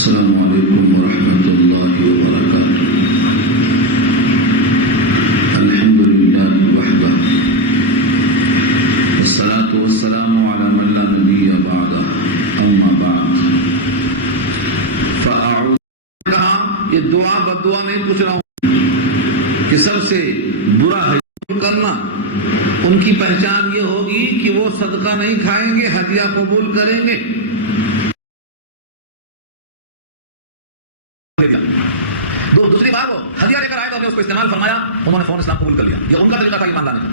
السلام علیکم ورحمۃ اللہ وبرکاتہ۔ الحمد للہ وحدہ والصلاة والسلام علی من لا نبی بعدہ اما بعد فاعوذ کہا یہ دعا بدعا نہیں پوچھ رہا ہوں کہ سب سے برا ہے کرنا، ان کی پہچان یہ ہوگی کہ وہ صدقہ نہیں کھائیں گے، ہدیہ قبول کریں گے۔ دوسری بار وہ ہدیہ لے کر آئے تو ہم نے اس کو استعمال فرمایا، انہوں نے فوراً اسلام قبول کر لیا۔ یہ ان کا طریقہ تھا ایمان لانے کا۔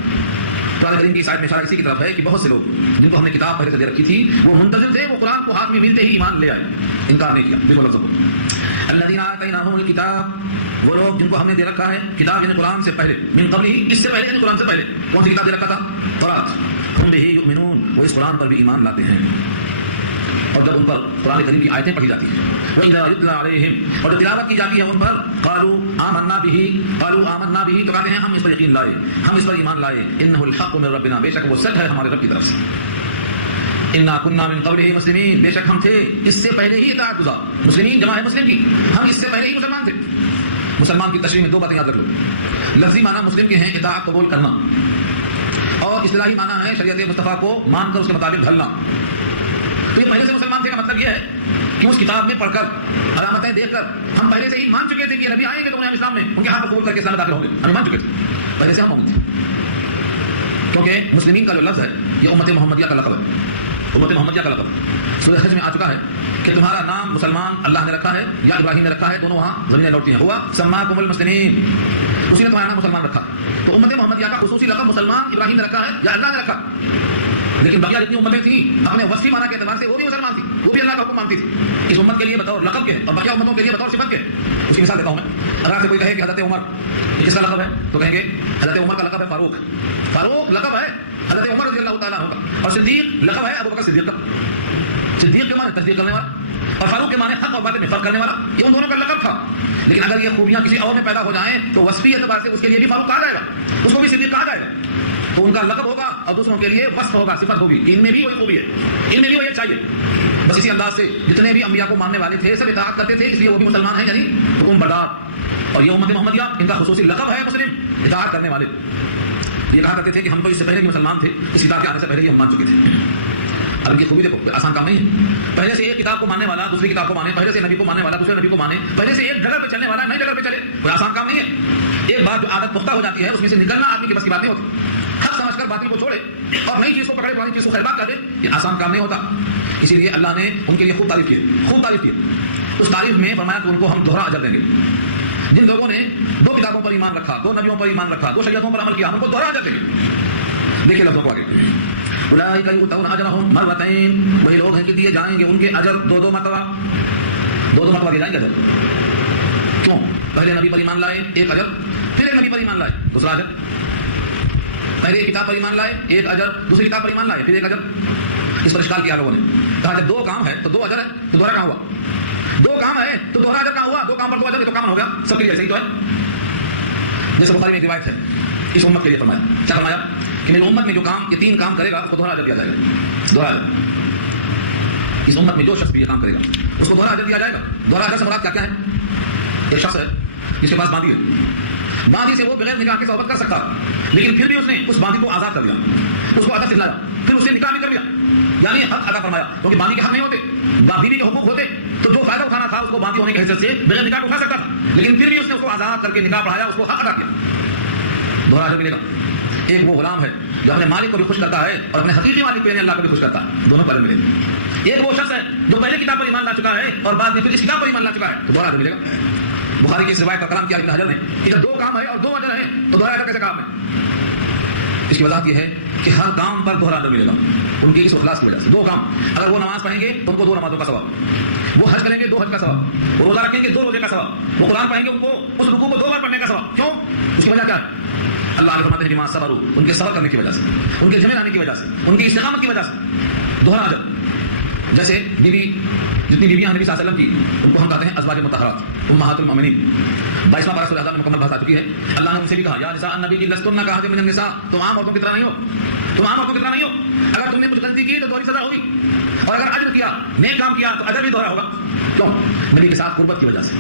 قرآن کریم کی آیت میں اشارہ اسی کی طرف ہے کہ بہت سے لوگ جن کو ہم نے کتاب پہلے سے دے رکھی تھی وہ منتظر تھے، وہ قرآن کو ہاتھ میں ملتے ہی ایمان لے آئے، انکار نہیں کیا۔ دیکھو لفظوں کو، الذین آتیناہم الکتاب، وہ لوگ جن کو ہم نے دے رکھا ہے کتاب، یعنی قرآن سے پہلے، من قبل ہی، اس سے پہلے یعنی قرآن سے پہلے کون سی کتاب دے رکھا تھا؟ تورات، ہم بہ یؤمنون، وہ اس قرآن پر بھی ایمان لاتے ہیں۔ اور جب ان پر قرآن کریم کی آیتیں پڑھی جاتی ہیں، وَإِذَا يُتْلَىٰ عَلَيْهِمْ، اور جب تلاوت کی جاتی ہے ان پر، قَالُوا آمَنَّا بِهِ، تو کہتے ہیں ہم اس پر یقین لائے، ہم اس پر ایمان لائے، إِنَّهُ الْحَقُّ مِن رَّبِّنَا، بے شک وہ سچ ہے ہمارے رب کی طرف سے، إِنَّا كُنَّا مِن قَبْلِهِ مُسْلِمِينَ، بے شک ہم تھے اس سے پہلے ہی اطاعت گزار، مسلمین جمع ہے مسلم کی، ہم اس سے پہلے ہی مسلمان تھے۔ مسلمان کی تشریح میں دو باتیں یاد رکھ لو، لفظی معنی مسلم کے ہیں اطاعت قبول کرنا، اور اصطلاحی معنی ہے شریعت مصطفیٰ کو مان کر اس کے مطابق ڈھلنا۔ تو یہ پہلے سے مسلمان تھے کا مطلب یہ ہے کہ اس کتاب میں پڑھ کر، علامتیں دیکھ کر ہم پہلے سے ہی مان چکے تھے کہ نبی آئیں گے تو انہیں اسلام میں ان کے ہاتھ قبول کر کے اسلام میں داخل ہوں گے، ہم مان چکے تھے، پہلے سے ہم مومن تھے۔ کیونکہ مسلمین کا جو لفظ ہے یہ امت محمدیہ کا لقب ہے، امت محمدیہ کا لقب سورہ حج میں آ چکا ہے کہ تمہارا نام مسلمان اللہ نے رکھا ہے یا ابراہیم نے رکھا ہے، دونوں وہاں زمینیں لوٹتی ہیں، ہوا سماکم المسلمین، اسی نے تمہارا نام مسلمان رکھا۔ تو امت محمدیہ کا خصوصی لقب مسلمان ابراہیم نے رکھا ہے یا اللہ نے رکھا، لیکن بقیہ جتنی امتیں تھیں اپنے وصفی معنی کے اعتبار سے وہ بھی مسلمان تھی، وہ بھی اللہ کا حکم مانتی تھی۔ اس امت کے لیے بطور لقب کے اور بقیہ امتوں کے لیے بطور صفت کے، اس کی مثال دیتا ہوں میں۔ اگر آپ سے کوئی کہے کہ حضرت عمر یہ کس کا لقب ہے تو کہیں گے حضرت عمر کا لقب ہے فاروق، فاروق لقب ہے حضرت عمر رضی اللہ تعالیٰ عنہ کا، اور صدیق لقب ہے ابو بکر صدیق کا۔ صدیق کے معنی تصدیق کرنے والا اور فاروق کے معنی حق اور باطل میں فرق کرنے والا، یہ ان دونوں کا لقب تھا۔ لیکن اگر یہ خوبیاں کسی اور میں پیدا ہو جائیں تو وصفی اعتبار سے اس کے لیے بھی فاروق کہا جائے گا، اس کو بھی صدیق کہا جائے گا، تو ان کا لقب ہوگا اور دوسروں کے لیے وصف ہوگا، صفت ہوگی، ان میں بھی وہی خوبی ہے، ان میں بھی وہی چاہیے۔ بس اسی انداز سے جتنے بھی انبیاء کو ماننے والے تھے سب اطاعت کرتے تھے، اس لیے وہ بھی مسلمان ہیں، یعنی حکم بردار۔ اور یہ امت محمدیہ ان کا خصوصی لقب ہے مسلم، اطاعت کرنے والے۔ یہ کہا کرتے تھے کہ ہم تو اس سے پہلے بھی مسلمان تھے، اس کتاب کے آنے سے پہلے ہی ہم مان چکے تھے۔ اب ان کی خوبی دیکھو، آسان کام نہیں ہے۔ پہلے سے ایک کتاب کو ماننے والا دوسری کتاب کو مانے، پہلے سے نبی کو ماننے والا دوسرے نبی کو مانے، پہلے سے ایک جگہ پہ چلنے والا نئی جگہ پہ چلے، کوئی آسان کام نہیں ہے۔ ایک بات جو عادت پختہ ہو جاتی ہے اس میں سے نکلنا آدمی کے بس کی بات نہیں ہوتی۔ حق سمجھ کر باطل کو چھوڑے اور نئی چیز کو پکڑے، پرانی چیز کو خیربات کر دے، یہ آسان کام نہیں ہوتا۔ اسی لیے اللہ نے ان کے لیے خوب تعریف کی، خوب تعریف کی۔ اس تعریف میں فرمایا کہ ان کو ہم دوہرا اجر دیں گے۔ جن لوگوں نے دو کتابوں پر ایمان رکھا، دو نبیوں پر ایمان رکھا، دو شریعتوں پر عمل کیا، ہم ان کو دوہرا اجر دیں گے۔ دیکھیے لفظوں کو آگے، اولئک یؤتون اجرهم مرتين، وہی لوگ ہیں کہ دیے جائیں گے ان کے اجر دو مرتبہ، دو مرتبہ دیے جائیں گے اجر۔ کیوں؟ پہلے نبی پر ایمان لائے ایک اجر، پھر ایک نبی پر ایمان لائے دوسرا اجر، پہلے ایک کتاب پر ایمان لائے ایک اجر، دوسری کتاب پر ایمان لائے پھر ایک اجر۔ اس پر اشکال کیا لوگوں نے، کہا جب دو کام ہے تو دو اجر ہے تو دوہرا کہاں ہوا؟ دو کام ہے تو دوہرا اجر کہاں ہوا؟ دو کام پر دو اجر تو کامن ہو گیا، سب کے لیے ایسے ہی تو ہے۔ جیسے بخاری میں ایک روایت ہے اس امت کے لیے فرمایا، کیا فرمایا کہ میری امت میں جو کام، یہ تین کام کرے گا اس کو دوہرا اجر دیا جائے گا، دوہرا اجر۔ اس امت میں جو شخص بھی یہ کام کرے گا اس کو دوہرا اجر دیا جائے گا۔ دوہرا اجر سے مراد کیا کیا ہے؟ ایک شخص ہے جس کے پاس باندھی ہے، باندھی سے وہ بغیر نکاح کی صحبت کر سکتا، لیکن پھر بھی اس نے اس باندھی کو آزاد کر دیا، اس کو ادب دلایا، پھر اسے نکاح بھی کر لیا، یعنی حق ادا فرمایا، کیونکہ باندھی کے حق نہیں ہوتے، بیوی کے حقوق ہوتے تو جو فائدہ اٹھانا تھا اس کو باندھی ہونے کی حیثیت سے بغیر نکاح اٹھا سکتا تھا، لیکن پھر بھی اس نے اس کو آزاد کر کے نکاح پڑھایا، اس کو حق ادا کیا، دوہرا اجر ملے گا۔ ایک وہ غلام ہے جو اپنے مالک کو بھی خوش کرتا ہے اور اپنے حقیقی مالک کو یعنی اللہ کو بھی خوش کرتا ہے، دونوں پر ملے گا۔ ایک وہ شخص ہے جو پہلے کتاب پر ایمان لا چکا ہے اور بعد میں پھر اس کتاب پر ایمان لا چکا ہے، تو دوہرا اجر ملے گا۔ بخاری کی اس روایت کا کلام کیا ابن حجر نے کہ جب دو کام ہے اور دو اجر ہیں تو دوہرا اجر کیسے کام ہے؟ اس کی وجہ یہ ہے کہ ہر کام پر دوہرا اجر ملے گا ان کی اس اخلاص کی وجہ سے۔ دو کام، اگر وہ نماز پڑھیں گے تو ان کو دو نمازوں کا ثواب، وہ حج کریں گے دو حج کا ثواب، وہ روزہ رکھیں گے دو روزے کا ثواب، وہ قرآن پڑھیں گے ان کو اس رکوع کو دو بار پڑھنے کا ثواب۔ کیوں؟ اس کی وجہ کیا ہے؟ اللہ علیہ فرماتے ہیں بما صبروا، ان کے صبر کرنے کی وجہ سے، ان کے جمع لانے کی وجہ سے، ان کی استقامت کی وجہ سے دوہرا اجر۔ جیسے بیوی، جتنی بیویاں نبی صلی اللہ علیہ وسلم کی ان کو ہم کہتے ہیں ازواج مطہرات، امہات المؤمنین۔ 22واں پارہ سورہ احزاب میں مکمل بحث آ چکی ہے۔ اللہ نے ان سے بھی کہا یا نساء النبی لستن کاحد من النساء، تم عام عورتوں کی طرح نہیں ہو، تم عام عورتوں کی طرح نہیں ہو، اگر تم نے کچھ غلطی کی تو دوہری سزا ہوگی، اور اگر اجر کیا، نیک کام کیا تو اجر بھی دوہرا ہوگا۔ کیوں؟ نبی کے ساتھ قربت کی وجہ سے،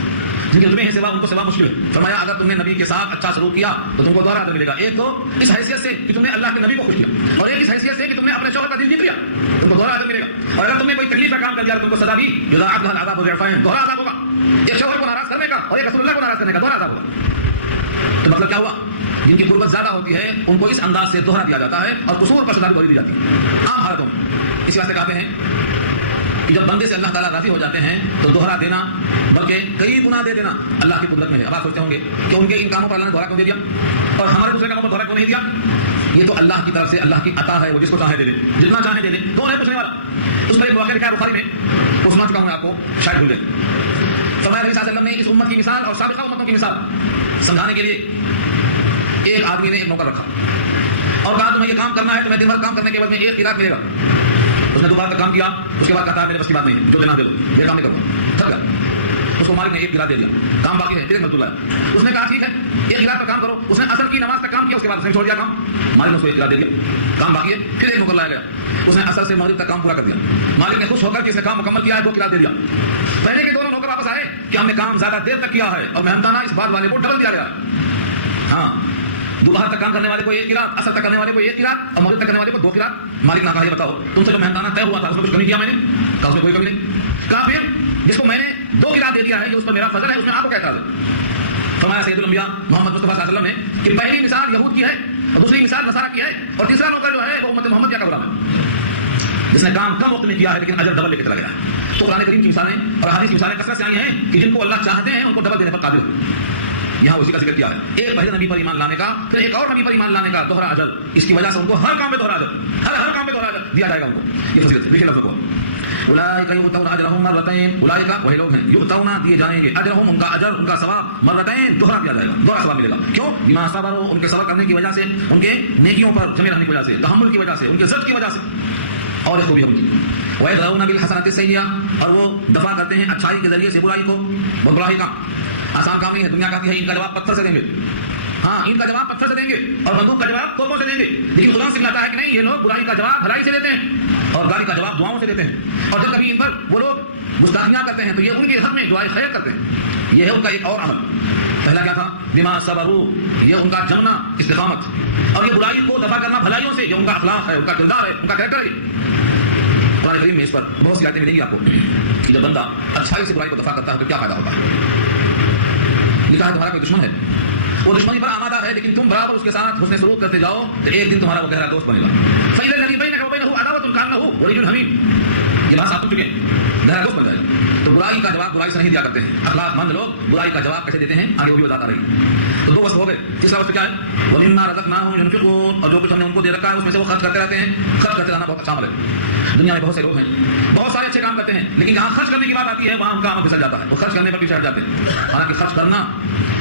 جن کے تمہیں سوا ان کو سوا مشکل ہے۔ فرمایا اگر تم نے نبی کے ساتھ اچھا سلوک کیا تو تم کو دوہرا اجر ملے گا، ایک تو اس حیثیت سے کہ تم نے اللہ کے نبی کو خوش کیا، اور ایک اس حیثیت سے کہ تم نے اپنے شوہر کا دل جیت لیا، تم کو دوہرا اجر ملے گا۔ اور اگر تم نے کوئی تکلیف کا کام کر دیا تو تم کو سزا بھی یضاعف لها العذاب ضعفین، دوہرا عذاب ہوگا، ایک شوہر کو ناراض کرنے کا اور ایک رسول اللہ کو ناراض کرنے کا دوہرا عذاب ہوگا۔ تو مطلب کیا ہوا؟ جن کی قربت زیادہ ہوتی ہے ان کو اس انداز سے دوہرا دیا جاتا ہے اور قصور پر سزا بھی دی جاتی ہے عام حالتوں میں۔ اسی واسطے کہتے ہیں کہ جب بندے سے اللہ تعالیٰ راضی ہو جاتے ہیں تو دوہرا دینا بلکہ کئی گنا دے دینا اللہ کی قدرت میں ہے۔ اب آپ سوچتے ہوں گے کہ ان کے ان کاموں پر اللہ نے دوہرا کیوں دے دیا اور ہمارے دوسرے کاموں پر دوہرا کیوں نہیں دیا؟ یہ تو اللہ کی طرف سے اللہ کی عطا ہے، وہ جس کو چاہے دے دے، جتنا چاہے دے دے، کون ہے پوچھنے والا؟ اس پر ایک واقعہ لکھا ہے بخاری میں، وہ سنا چکا ہوں میں آپ کو، شاید بھول گئے۔ فرمایا نبی صلی اللہ علیہ وسلم نے اس امت کی مثال اور سابقہ امتوں کی مثال سمجھانے کے لیے ایک آدمی نے ایک نوکر رکھا اور کہا تمہیں یہ کام کرنا ہے، تمہیں دن بھر کام کرنے کے بعد میں 1 قیراط ملے گا۔ اس نے دوبارہ تک کام کیا، اس کے بعد کہا میرے بس کی بات نہیں ہے، جو دینا دے دو، یہ کام نہیں کروں، تھک گیا۔ اس کو مالک نے 1 قیراط دے دیا، کام باقی ہے، پھر ایک مزدور لایا، اس نے کہا ٹھیک ہے 1 قیراط پر کام کرو۔ اس نے عصر کی نماز تک کام کیا، اس کے بعد اس نے چھوڑ دیا کام، مالک نے اس کو 1 قیراط دے دیا، کام باقی ہے، پھر ایک نوکر لایا گیا، اس نے عصر سے مغرب تک کام پورا کر دیا، مالک نے خوش ہو کر کے اس نے کام مکمل کیا ہے 2 قیراط دے دیا۔ پہلے کے دونوں نوکر واپس آئے کہ ہم نے کام زیادہ دیر تک کیا ہے اور محنتانہ اس بات والے کو ڈبل دیا گیا ہے۔ ہاں، دوپہر تک کام کرنے والے کو 1 قیراط، عصر تک کرنے والے کو 1 قیراط اور مغرب تک کرنے والے کو 2 قیراط۔ مالک نے کہا یہ بتاؤ تم سے جو محنتانہ طے ہوا تھا اس میں کچھ کمی کیا میں نے؟ کہا اس میں کوئی کمی نہیں۔ کہا پھر جس کو میں نے 2 قیراط دے دیا ہے یہ اس پر میرا فضل ہے، اس میں آپ کو کیا اعتراض ہے؟ فرمایا سید الانبیاء محمد مصطفیٰ صلی اللہ علیہ وسلم نے کہ پہلی مثال یہود کی ہے اور دوسری مثال نصارہ کی ہے اور تیسرا نوکر جو ہے وہ امت محمدیہ کا غلام ہے جس نے کام کم وقت میں کیا ہے لیکن اجر ڈبل لے کے چلا گیا۔ تو قرآن کریم کی مثالیں اور حدیث کی مثالیں کثرت سے آئی ہیں کہ جن کو اللہ چاہتے ہیں ان کو ڈبل دینے پر قابل ہیں۔ یہاں اسی کا ذکر کیا ہے، ایک پہلے نبی پر ایمان لانے کا پھر ایک اور نبی پر ایمان لانے کا دوہرا اجر، اس کی وجہ سے ان کو ہر کام پہ دوہرا اجر، ہر کام پہ دوہرا اجر دیا جائے گا ان کو۔ یہ فضیلت دیکھیے لفظ کو، اولئک یؤتون اجرهم مرتين، اولئک وہی لوگ ہیں یؤتون دیے جائیں گے اجرهم ان کا اجر ان کا ثواب مرتين دوہرا دیا جائے گا، دوہرا ثواب ملے گا۔ کیوں؟ بما صبروا ان کے صبر کرنے کی وجہ سے، ان کے نیکیوں پر جمے رہنے کی وجہ سے، تحمل کی وجہ سے، ان کے عزت کی وجہ سے اور خوبی ہوگی۔ وَيَدْرَؤُونَ بِالْحَسَنَةِ السَّيِّئَةَ اور وہ دفع کرتے ہیں اچھائی کے ذریعے سے برائی کو۔ وہ برائی کا آسان کام نہیں ہے، دنیا کہتی ہے ان کا جواب پتھر سے دیں گے، ہاں ان کا جواب پتھر سے دیں گے اور بندوق کا جواب توپوں سے دیں گے، لیکن قرآن سکھلاتا ہے کہ نہیں، یہ لوگ برائی کا جواب بھلائی سے دیتے ہیں اور گالی کا جواب دعاؤں سے دیتے ہیں، اور جب کبھی ان پر وہ لوگ گستاخیاں کرتے ہیں تو یہ ان کے حق میں دعائے خیر کرتے ہیں۔ یہ ہے ان کا ایک اور عمل۔ پہلا کیا تھا؟ بما صبروا، یہ ان کا جمنا استقامت، اور یہ برائی کو دفع کرنا بھلائیوں سے، یہ ان کا اخلاق ہے، ان کا کردار ہے، ان کا کریکٹر ہے۔ قرآن کریم میں اس پر بہت سی آیتیں ملیں گی آپ کو کہ جب بندہ اچھائی سے برائی کو دفع کرتا ہے تو کیا فائدہ ہوتا ہے۔ لکھا ہے تمہارا کوئی دشمن ہے، وہ دشمنی پر آمادہ ہے لیکن تم برابر اس کے ساتھ حسن سلوک کرتے جاؤ تو ایک دن تمہارا وہ گہرا دوست بنے گا۔ فَإِذَا الَّذِي بَيْنَكَ وَبَيْنَهُ عَدَاوَةٌ كَأَنَّهُ وَلِيٌّ حَمِيمٌ، یہ بات آپ سن چکے ہیں، گہرا دوست بن جائے۔ تو برائی کا جواب برائی سے نہیں دیا کرتے ہیں، اخلاق مند لوگ برائی کا جواب کیسے دیتے ہیں آگے وہ بھی بتاتا رہی۔ تو 2 وصف ہو گئے، تیسرا وصف کیا ہے؟ وَمِمَّا رَزَقْنَاهُمْ يُنْفِقُونَ، اور جو کچھ ہم نے ان کو دے رکھا ہے اس میں سے وہ خرچ کرتے رہتے ہیں۔ خرچ کرتے رہنا بہت اچھا عمل ہے۔ دنیا میں بہت سے لوگ ہیں بہت سارے اچھے کام کرتے ہیں لیکن جہاں خرچ کرنے کی بات آتی ہے وہاں ان کا عمل پھسل جاتا ہے، وہ خرچ کرنے پر پیچھے ہٹ جاتے ہیں۔ حالانکہ خرچ کرنا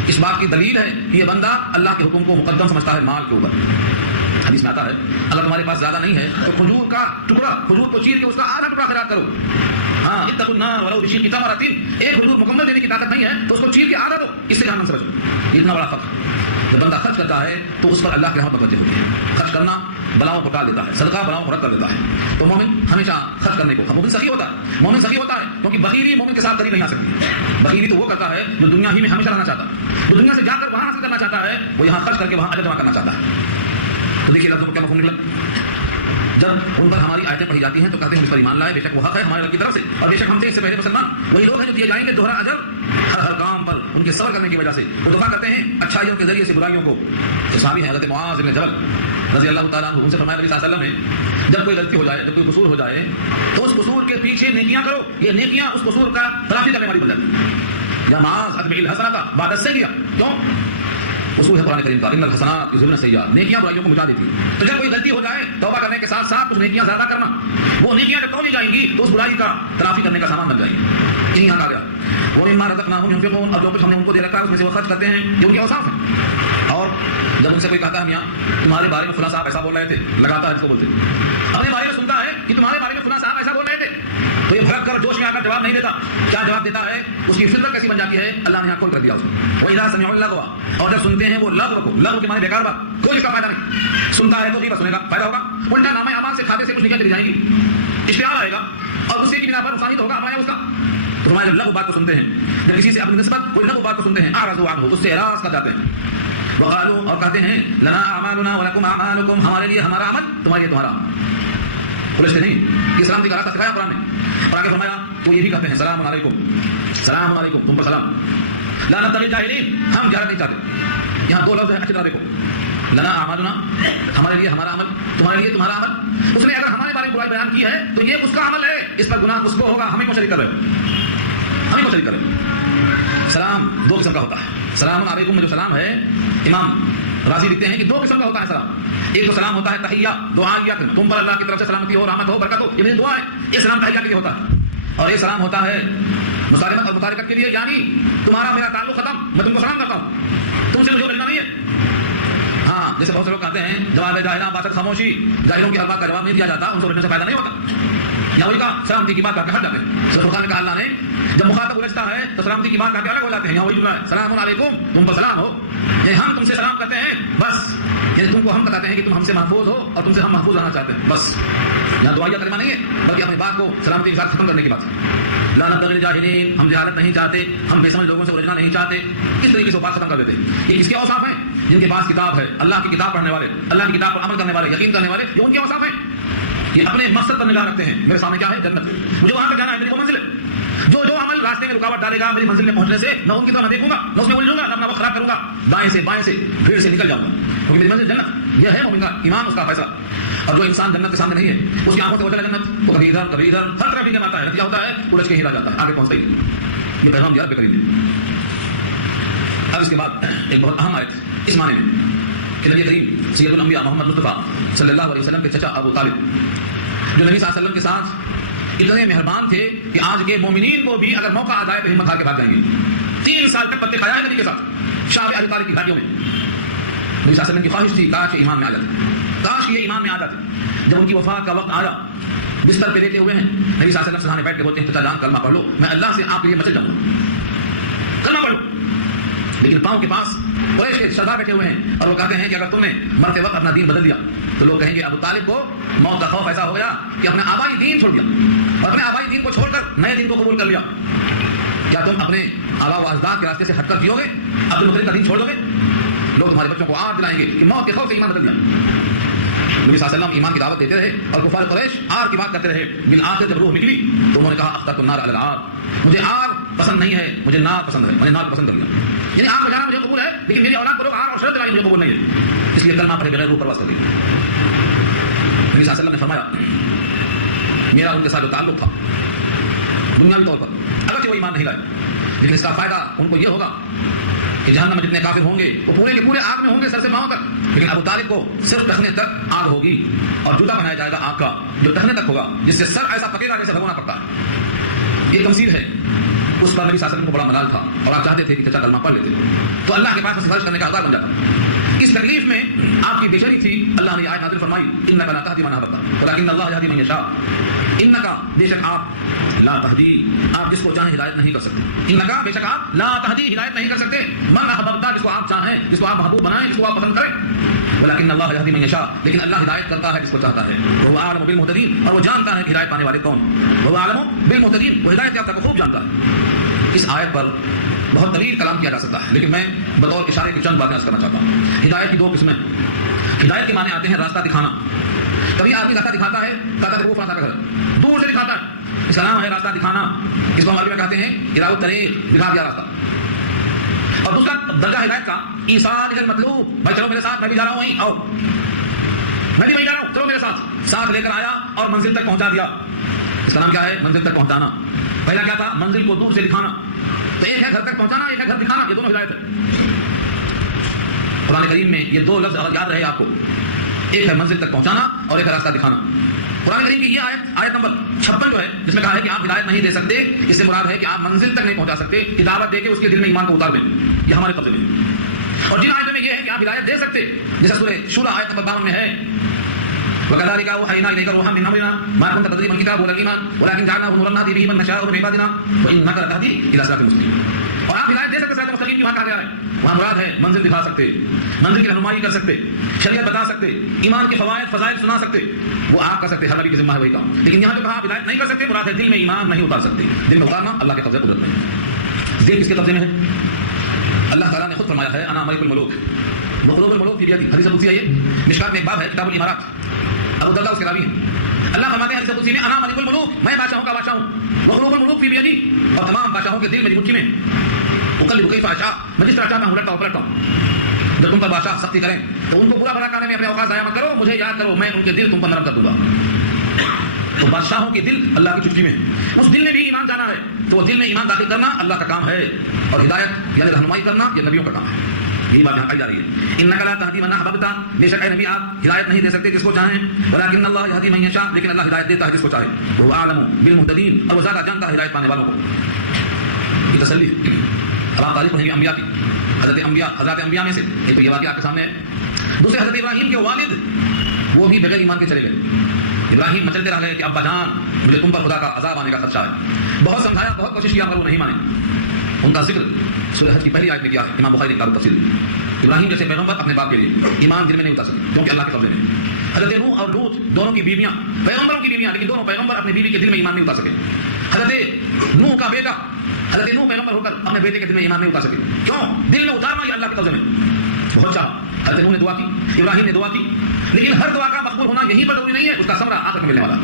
اس بات کی دلیل ہے کہ یہ بندہ اللہ کے حکم کو مقدم سمجھتا ہے مال کے اوپر۔ حدیث میں آتا ہے اگر تمہارے پاس زیادہ نہیں ہے تو کھجور کا ٹکڑا، کھجور کو چیر کے اس کا آدھا ٹکڑا خیرات کرو۔ ہاں اتقوا النار ولو بشق تمرۃ، ایک کھجور مکمل دینے کی طاقت نہیں ہے تو اس کو چیر کے آدھا دو، اس سے جہنم سے بچو۔ اتنا بڑا فرق۔ جب بندہ خرچ کرتا ہے تو اس پر اللہ کی رحمت متوجہ ہوتی ہے۔ خرچ کرنا بلاؤں کو ٹال دیتا ہے، صدقہ بلاؤں کو رد کر دیتا ہے۔ تو مومن ہمیشہ خرچ کرنے کو، مومن سخی ہوتا ہے، مومن سخی ہوتا ہے کیونکہ بخیلی مومن کے ساتھ قریب نہیں آ سکتی۔ بخیلی تو وہ کرتا ہے جو دنیا ہی میں ہمیشہ رہنا چاہتا ہے، جو دنیا سے جا کر وہاں حاصل کرنا چاہتا ہے، وہ یہاں خرچ کر کے وہاں اجر جمع کرنا چاہتا ہے۔ تو دیکھیے لفظوں کو کیا مفہوم نکلا۔ جب ان پر ہماری آیتیں پڑھی جاتی ہیں تو کہتے ہیں اس پر ایمان لائے، بے شک وہ حق ہے ہمارے رب کی طرف سے، اور بے شک ہم سے اس سے پہلے مسلمان وہی لوگ ہیں جو دیے جائیں گے دوہرا اجر ہر کام پر ان کے صبر کرنے کی وجہ سے۔ وہ دفع کرتے ہیں اچھائیوں کے ذریعے سے برائیوں کو۔ تو صحابی ہیں حضرت معاذ بن جبل رضی اللہ تعالیٰ عنہ، ان سے فرمایا نبی صلی اللہ علیہ وسلم نے جب کوئی غلطی ہو جائے، جب کوئی قصور ہو جائے تو اس قصور کے پیچھے نیکیاں کرو، یہ نیکیاں اس قصور کا تلافی کرنے والی بن جاتی ہیں۔ یا معاذ اتبع الحسنۃ بعد السیئۃ، کیوں؟ اصول ہے قرآن کریم کا ان الحسنات یذهبن السیئات، نیکیاں برائیوں کو مٹا دیتی ہیں۔ تو جب کوئی غلطی ہو جائے توبہ کرنے کے ساتھ ساتھ کچھ نیکیاں زیادہ کرنا، وہ نیکیاں جب تولی جائیں گی تو اس برائی کا تلافی کرنے کا سامان بن جائیں گی۔ یہاں کہا گیا وَمِمَّا رَزَقْنَاهُمْ يُنْفِقُونَ، اور جو کچھ ہم نے ان کو دے رکھا ہے اس میں سے وہ خرچ کرتے ہیں، یہ ان کے اوصاف ہیں۔ اور جب ان سے کوئی کہتا ہے میاں تمہارے بارے میں فلاں صاحب ایسا بول رہے تھے، لگاتا ہے اس کو بولتے اپنے بارے میں سنتا ہے کہ تمہارے بارے میں فلاں صاحب ایسا بول رہے تھے تو یہ بھڑک کر جوش میں آ کر جواب نہیں دیتا۔ کیا جواب دیتا ہے؟ اس کی فطرت کیسی بن جاتی ہے؟ اللہ نے کھول کر دیا اس کو۔ وَإِذَا سَمِعُوا اللَّغْوَ، اور جب سنتے ہیں وہ لغو کو، لغو کے معنی بیکار بات، کوئی اس کا فائدہ نہیں، سنتا ہے تو غیبت سنے گا فائدہ ہوگا، الٹا نامہ اعمال سے کھاتے سے کچھ نکل چلی جائیں گی، اشتعال آئے گا اور غصے کی بنا پر نقصان ہوگا ہمارے اس کا۔ تو فرمایا جب لغو بات کو سنتے ہیں، جب کسی سے اپنی نسبت کوئی لغو بات کو سنتے ہیں، اعرضوا عنہ، اس سے اعراض کر جاتے ہیں. وقالوا، اور کہتے ہیں لنا اعمالنا ولکم اعمالکم، ہمارے لیے ہمارا عمل، تمہارے لیے تمہارا عمل. قریش نہیں، یہ سلامتی کا راستہ سکھایا قرآن نے. اور آگے فرمایا تو یہ بھی کہتے ہیں سلام علیکم، سلام علیکم، تم پر سلام. لا نبتغي الجاہلین، ہم جہالت نہیں چاہتے. یہاں دو لفظ ہیں، اچھی طرح دیکھو. لنا اعمالنا، ہمارے لیے ہمارا عمل، تمہارے لیے تمہارا عمل. اس نے اگر ہمارے بارے میں برائی بیان کی ہے تو یہ اس کا عمل ہے، اس پر گناہ اس کو ہوگا. ہمیں کیوں شریک کر رہے ہو؟ ہمیں کیوں شریک کر رہے ہو؟ سلام دو قسم کا ہوتا ہے. سلام علیکم میں جو سلام ہے، امام راضی لکھتے ہیں کہ دو قسم کا ہوتا ہے سلام. ایک تو سلام ہوتا ہے تحیہ، دعائیہ، تم پر اللہ کی طرف سے سلامتی ہو، رحمت ہو، برکت ہو، یہ دعا ہے. یہ سلام تحیہ کے لیے ہوتا ہے. اور یہ سلام ہوتا ہے مسالمت اور مطابقت کے لیے، یعنی تمہارا میرا تعلق ختم، میں تم کو سلام کرتا ہوں، تم سے مجھے ملنا نہیں ہے. ہاں، جیسے بہت سے لوگ کہتے ہیں جواب جاہلاں باشد خاموشی، جاہلوں کی ہر بات کا جواب نہیں دیا جاتا، ان سے الجھنے سے فائدہ نہیں ہوتا. یہاں وہی کہا سلامتی کی بات کر کے ہٹ جاتے ہیں. سورۃ فرقان میں کہا اللہ نے جب مخاطب الجھتا ہے تو سلامتی کی بات کر کے الگ ہو جاتے ہیں. یہاں وہی جملہ ہے سلام علیکم، تم پر سلام ہو، یعنی ہم تم سے سلام کرتے ہیں بس، یعنی تم کو ہم بتاتے ہیں کہ تم ہم سے محفوظ ہو اور تم سے ہم محفوظ رہنا چاہتے ہیں بس. یہاں دعائیہ کلمہ نہیں ہے بلکہ اپنی بات کو سلامتی کے ساتھ ختم کرنے کی بات ہے. لا نبتغي الجاہلین، ہم جہالت نہیں چاہتے، ہم بے سمجھ لوگوں سے الجھنا نہیں چاہتے. کس طریقے سے بات ختم کر دیتے ہیں. یہ کس کے اوصاف ہیں؟ جن کے پاس کتاب ہے، اللہ کی کتاب پڑھنے والے، اللہ کی کتاب پر عمل کرنے والے، یقین کرنے والے، یہ ان کے اوصاف ہیں. یہ اپنے مقصد پر نگاہ رکھتے ہیں. میرے سامنے کیا ہے؟ جنت. مجھے وہاں پہ جانا ہے، میری وہ منزل ہے. جو عمل راستے میں رکاوٹ ڈالے گا میری منزل میں پہنچنے سے، میں ان کی طرف نہ دیکھوں گا، میں اس میں الجھوں گا، نہ اپنا وقت خراب کروں گا، دائیں سے بائیں سے بھیڑ سے نکل جاؤں گا، کیونکہ میری منزل جنت. یہ ہے مومن کا ایمان، اس کا فیصلہ. اور جو انسان جنت کے سامنے نہیں ہے، اس کی آنکھوں سے ہوتا ہے جنت، وہ کبھی ادھر کبھی ادھر ہر طرف ہی جماتا ہے. نتیجہ ہوتا ہے الجھ کے ہی رہ جاتا ہے، آگے پہنچتا ہی نہیں. یہ پیغام دیا رب کریم نے. اب اس کے بعد ایک بہت اہم آیت اس معنی میں کہ نبی کریم سید الانبیاء محمد مصطفیٰ صلی اللہ علیہ وسلم کے چچا ابو طالب، جو نبی صلی اللہ علیہ وسلم کے ساتھ اتنے مہربان تھے کہ آج کے مومنین کو بھی اگر موقع آ جائے تو ہمت ہار کے بھاگ جائیں گے. 3 سال تک پتے کھایا ہے نبی کے ساتھ شاہ ابی طالب کی گاڑیوں میں. نبی صلی اللہ علیہ وسلم کی خواہش تھی کاش یہ ایمان میں آ جاتے، کاش یہ ایمان میں آ جاتے. جب ان کی وفات کا وقت آیا، بستر پہ لیٹے ہوئے ہیں، نبی صلی اللہ علیہ وسلم سامنے بیٹھ کے بولتے ہیں چچا جان کلمہ پڑھ لو، میں اللہ سے آپ کے لیے مسجد جاؤں گا، کلمہ پڑھ لو. لیکن پاؤں کے پاس قریش کے سردار بیٹھے ہوئے ہیں اور وہ کہتے ہیں کہ اگر تم نے مرتے وقت اپنا دین بدل دیا تو لوگ کہیں گے ابو طالب کو موت کا خوف ایسا ہو گیا کہ اپنے آبائی دین چھوڑ دیا، اور اپنے آبائی دین کو چھوڑ کر نئے دین کو قبول کر لیا. کیا تم اپنے آبا و اجداد کے راستے سے ہٹ کر جیو گے؟ عبد المطلب کا دین چھوڑ دو گے؟ لوگ تمہارے بچوں کو آر دلائیں گے کہ موت کے خوف سے ایمان بدل دیا. نبی صلی اللہ علیہ وسلم ایمان کی دعوت دیتے رہے اور کفار قریش آر کی بات کرتے رہے. بالآخر جب روح نکلی تو انہوں نے کہا اخترت النار علی العار، مجھے آر پسند نہیں ہے، مجھے نار پسند ہے، میں نے نار پسند کر لیا. یعنی آگ میں جانا مجھے قبول ہے لیکن میری اولاد کو لوگ آر اور شرط دلائیں مجھے قبول نہیں ہے، اس لیے کلمہ پڑھے بغیر روح پرواز کر دی. نبی صلی اللہ علیہ وسلم نے فرمایا میرا ان کے ساتھ جو تعلق تھا دنیاوی طور پر، اگرچہ وہ ایمان نہیں لائے لیکن اس کا فائدہ ان کو یہ ہوگا کہ جہنم میں جتنے کافر ہوں گے وہ پورے کے پورے آگ میں ہوں گے سر سے پاؤں تک، لیکن ابو طالب کو صرف ٹخنے تک آگ ہوگی اور جوتا بنایا جائے گا آگ کا جو ٹخنے تک ہوگا، جس سے سر ایسا پکے گا جیسے بھگونا پڑتا ہے. یہ تمثیل ہے. اس پر نبی صلی اللہ علیہ وسلم کو بڑا ملال تھا اور آپ چاہتے تھے کہ چچا کلمہ پڑھ لیتے تو اللہ کے پاس سفارش کرنے کا آزار بن جاتا. اس تکلیف میں آپ کی بے تھی، اللہ نے آیت نازل فرمائی انک لا تہدی من احببت ولکن اللہ یہدی من یشاء. انک بے شک آپ لا تہدی، آپ جس کو چاہیں ہدایت نہیں کر سکتے. انک بے شک آپ لا تہدی، ہدایت نہیں کر سکتے. من احببت، جس کو آپ چاہیں، جس کو آپ محبوب بنائیں، جس کو آپ پسند کریں. ولکن اللہ یہدی من یشاء، لیکن اللہ ہدایت کرتا ہے جس کو چاہتا ہے. وہ عالم بالمہتدین، اور وہ جانتا ہے کہ ہدایت پانے والے کون. وہ عالم بالمہتدین، وہ ہدایت یافتہ کو خوب جانتا ہے. اس آیت پر بہت طویل کلام کیا جا سکتا ہے لیکن میں بطور اشارے کی چند باتیں عرض کرنا چاہتا ہوں. ہدایت کی 2 قسمیں. ہدایت کے معنی آتے ہیں راستہ دکھانا. کبھی آدمی راستہ دکھاتا ہے، کہتا ہے وہ فلاں کا گھر دور سے دکھاتا ہے، اس کا نام ہے راستہ دکھانا. اس کو عربی میں کہتے ہیں ہدایت الطریق، دکھا دیا راستہ. اور دوسرا درجہ ہدایت کا ایصال الی المطلوب، بھائی چلو میرے ساتھ، میں بھی جا رہا ہوں وہیں، آؤ میں بھی وہیں جا رہا ہوں، چلو میرے ساتھ، ساتھ لے کر آیا اور منزل تک پہنچا دیا. اس کا نام کیا ہے؟ منزل تک پہنچانا. پہلا کیا تھا؟ منزل کو دور سے دکھانا. تو ایک ہے گھر تک پہنچانا، ایک ہے گھر دکھانا. یہ دونوں ہدایت ہے. قرآن کریم میں یہ 2 لفظ اگر یاد رہے آپ کو، ایک ہے منزل تک پہنچانا اور ایک ہے راستہ دکھانا. قرآن کریم کی یہ آیت نمبر 56 جو ہے جس میں کہا ہے کہ آپ ہدایت نہیں دے سکتے، اس سے مراد ہے کہ آپ منزل تک نہیں پہنچا سکتے، دعوت دے کے اس کے دل میں ایمان کو اتار دیں. یہ ہمارے قبضے میں. اور جن آیتوں میں یہ ہے کہ آپ ہدایت دے سکتے، جیسے سورہ شورى آیت نمبر 52 میں ہے وكذلك اوحينا اليك روحا من امرنا ما كنت تدري ما الكتاب ولا الايمان ولكن جعلناه نورا نهدي به من نشاء من عبادنا وانك لتهدي الى صراط مستقيم. اور آپ ہدایت دے سکتے صراط مستقیم کی وہاں کہا گیا ہے، وہاں مراد ہے منزل دکھا سکتے، منزل کی رہنمائی کر سکتے، شریعت بتا سکتے، ایمان کے فوائد فضائل سنا سکتے، وہ آپ کر سکتے، ہر نبی کی ذمہ ہے وہی کام. لیکن یہاں جو کہا ہدایت نہیں کر سکتے، مراد ہے دل میں ایمان نہیں اتار سکتے. دل میں اتارنا اللہ کے قبضے قدرت میں ہے. دل کس کے قبضے میں ہے؟ اللہ تعالیٰ نے خود فرمایا ہے انا ملک الملوک وقلوب الملوک فی بیدی. حدیث قدسی ہے یہ، مشکات میں ایک باب ہے کتاب الامارات، ابو الدرداء اس کے راوی ہیں. اللہ فرماتے ہیں حدیث قدسی میں انا ملک الملوک، میں بادشاہوں کا بادشاہ ہوں، وقلوب الملوک فی بیدی، اور تمام بادشاہوں کے دل میری مٹھی میں. اقلب کیف اشاء، میں جس طرح چاہتا ہوں الٹتا ہوں پلٹتا ہوں. جب تم پر بادشاہ سختی کریں تو ان کو برا بھلا کرنے میں اپنے اوقات ضائع مت کرو، مجھے یاد کرو، میں ان کے دل تم پر نرم کر دوں گا. تو بادشاہوں کے دل اللہ کی چٹکی میں، اس دل میں بھی ایمان جانا ہے، تو وہ دل میں ایمان داخل کرنا اللہ کا کام ہے، اور ہدایت یعنی رہنمائی کرنا یہ نبیوں کا کام ہے. یہی بات یہاں کہی جا رہی ہے. انک لا تہدی من احببت، بے شک اے نبی آپ ہدایت نہیں دے سکتے جس کو چاہیں، ولکن اللہ یہدی من یشاء، لیکن اللہ ہدایت دیتا ہے جس کو چاہے. وہ اعلم بالمہتدین، اور وہ زیادہ جانتا ہے ہدایت پانے والوں کو. یہ تسلی. اب آپ تاریخ پڑھیں گے انبیاء کی، حضرت انبیاء میں سے ایک تو یہ واقعہ آپ کے سامنے ہے. دوسرے حضرت ابراہیم کے والد، وہ بھی بغیر ایمان کے چلے گئے. ابراہیم مچلتے رہ گئے کہ ابا جان مجھے تم پر خدا کا عذاب آنے کا خدشہ ہے. بہت سمجھایا، بہت کوشش کیا مگر وہ نہیں مانے. ان کا ذکر سورہ حج کی پہلی آیت میں کیا ہے، امام بخاری نے کتاب تفسیر میں. ابراہیم جیسے پیغمبر اپنے باپ کے لیے ایمان دل میں نہیں اتار سکتے کیونکہ اللہ کے قبضے میں. حضرت نوح اور لوط دونوں کی بیویاں پیغمبروں کی بیویاں، لیکن دونوں پیغمبر اپنے بیوی کے دل میں ایمان نہیں اتار سکے. حضرت نوح کا بیٹا، حضرت نوح پیغمبر ہو کر اپنے بیٹے کے دل میں ایمان نہیں اتار سکے. کیوں؟ دل میں اتارنا یہ اللہ کے قبضے میں. بہت چاہا، حضرت نوح نے دعا کی، ابراہیم نے دعا کی، لیکن ہر دعا کا مقبول ہونا یہیں پر ضروری نہیں ہے، اس کا ثمرہ آخر میں ملنے والا.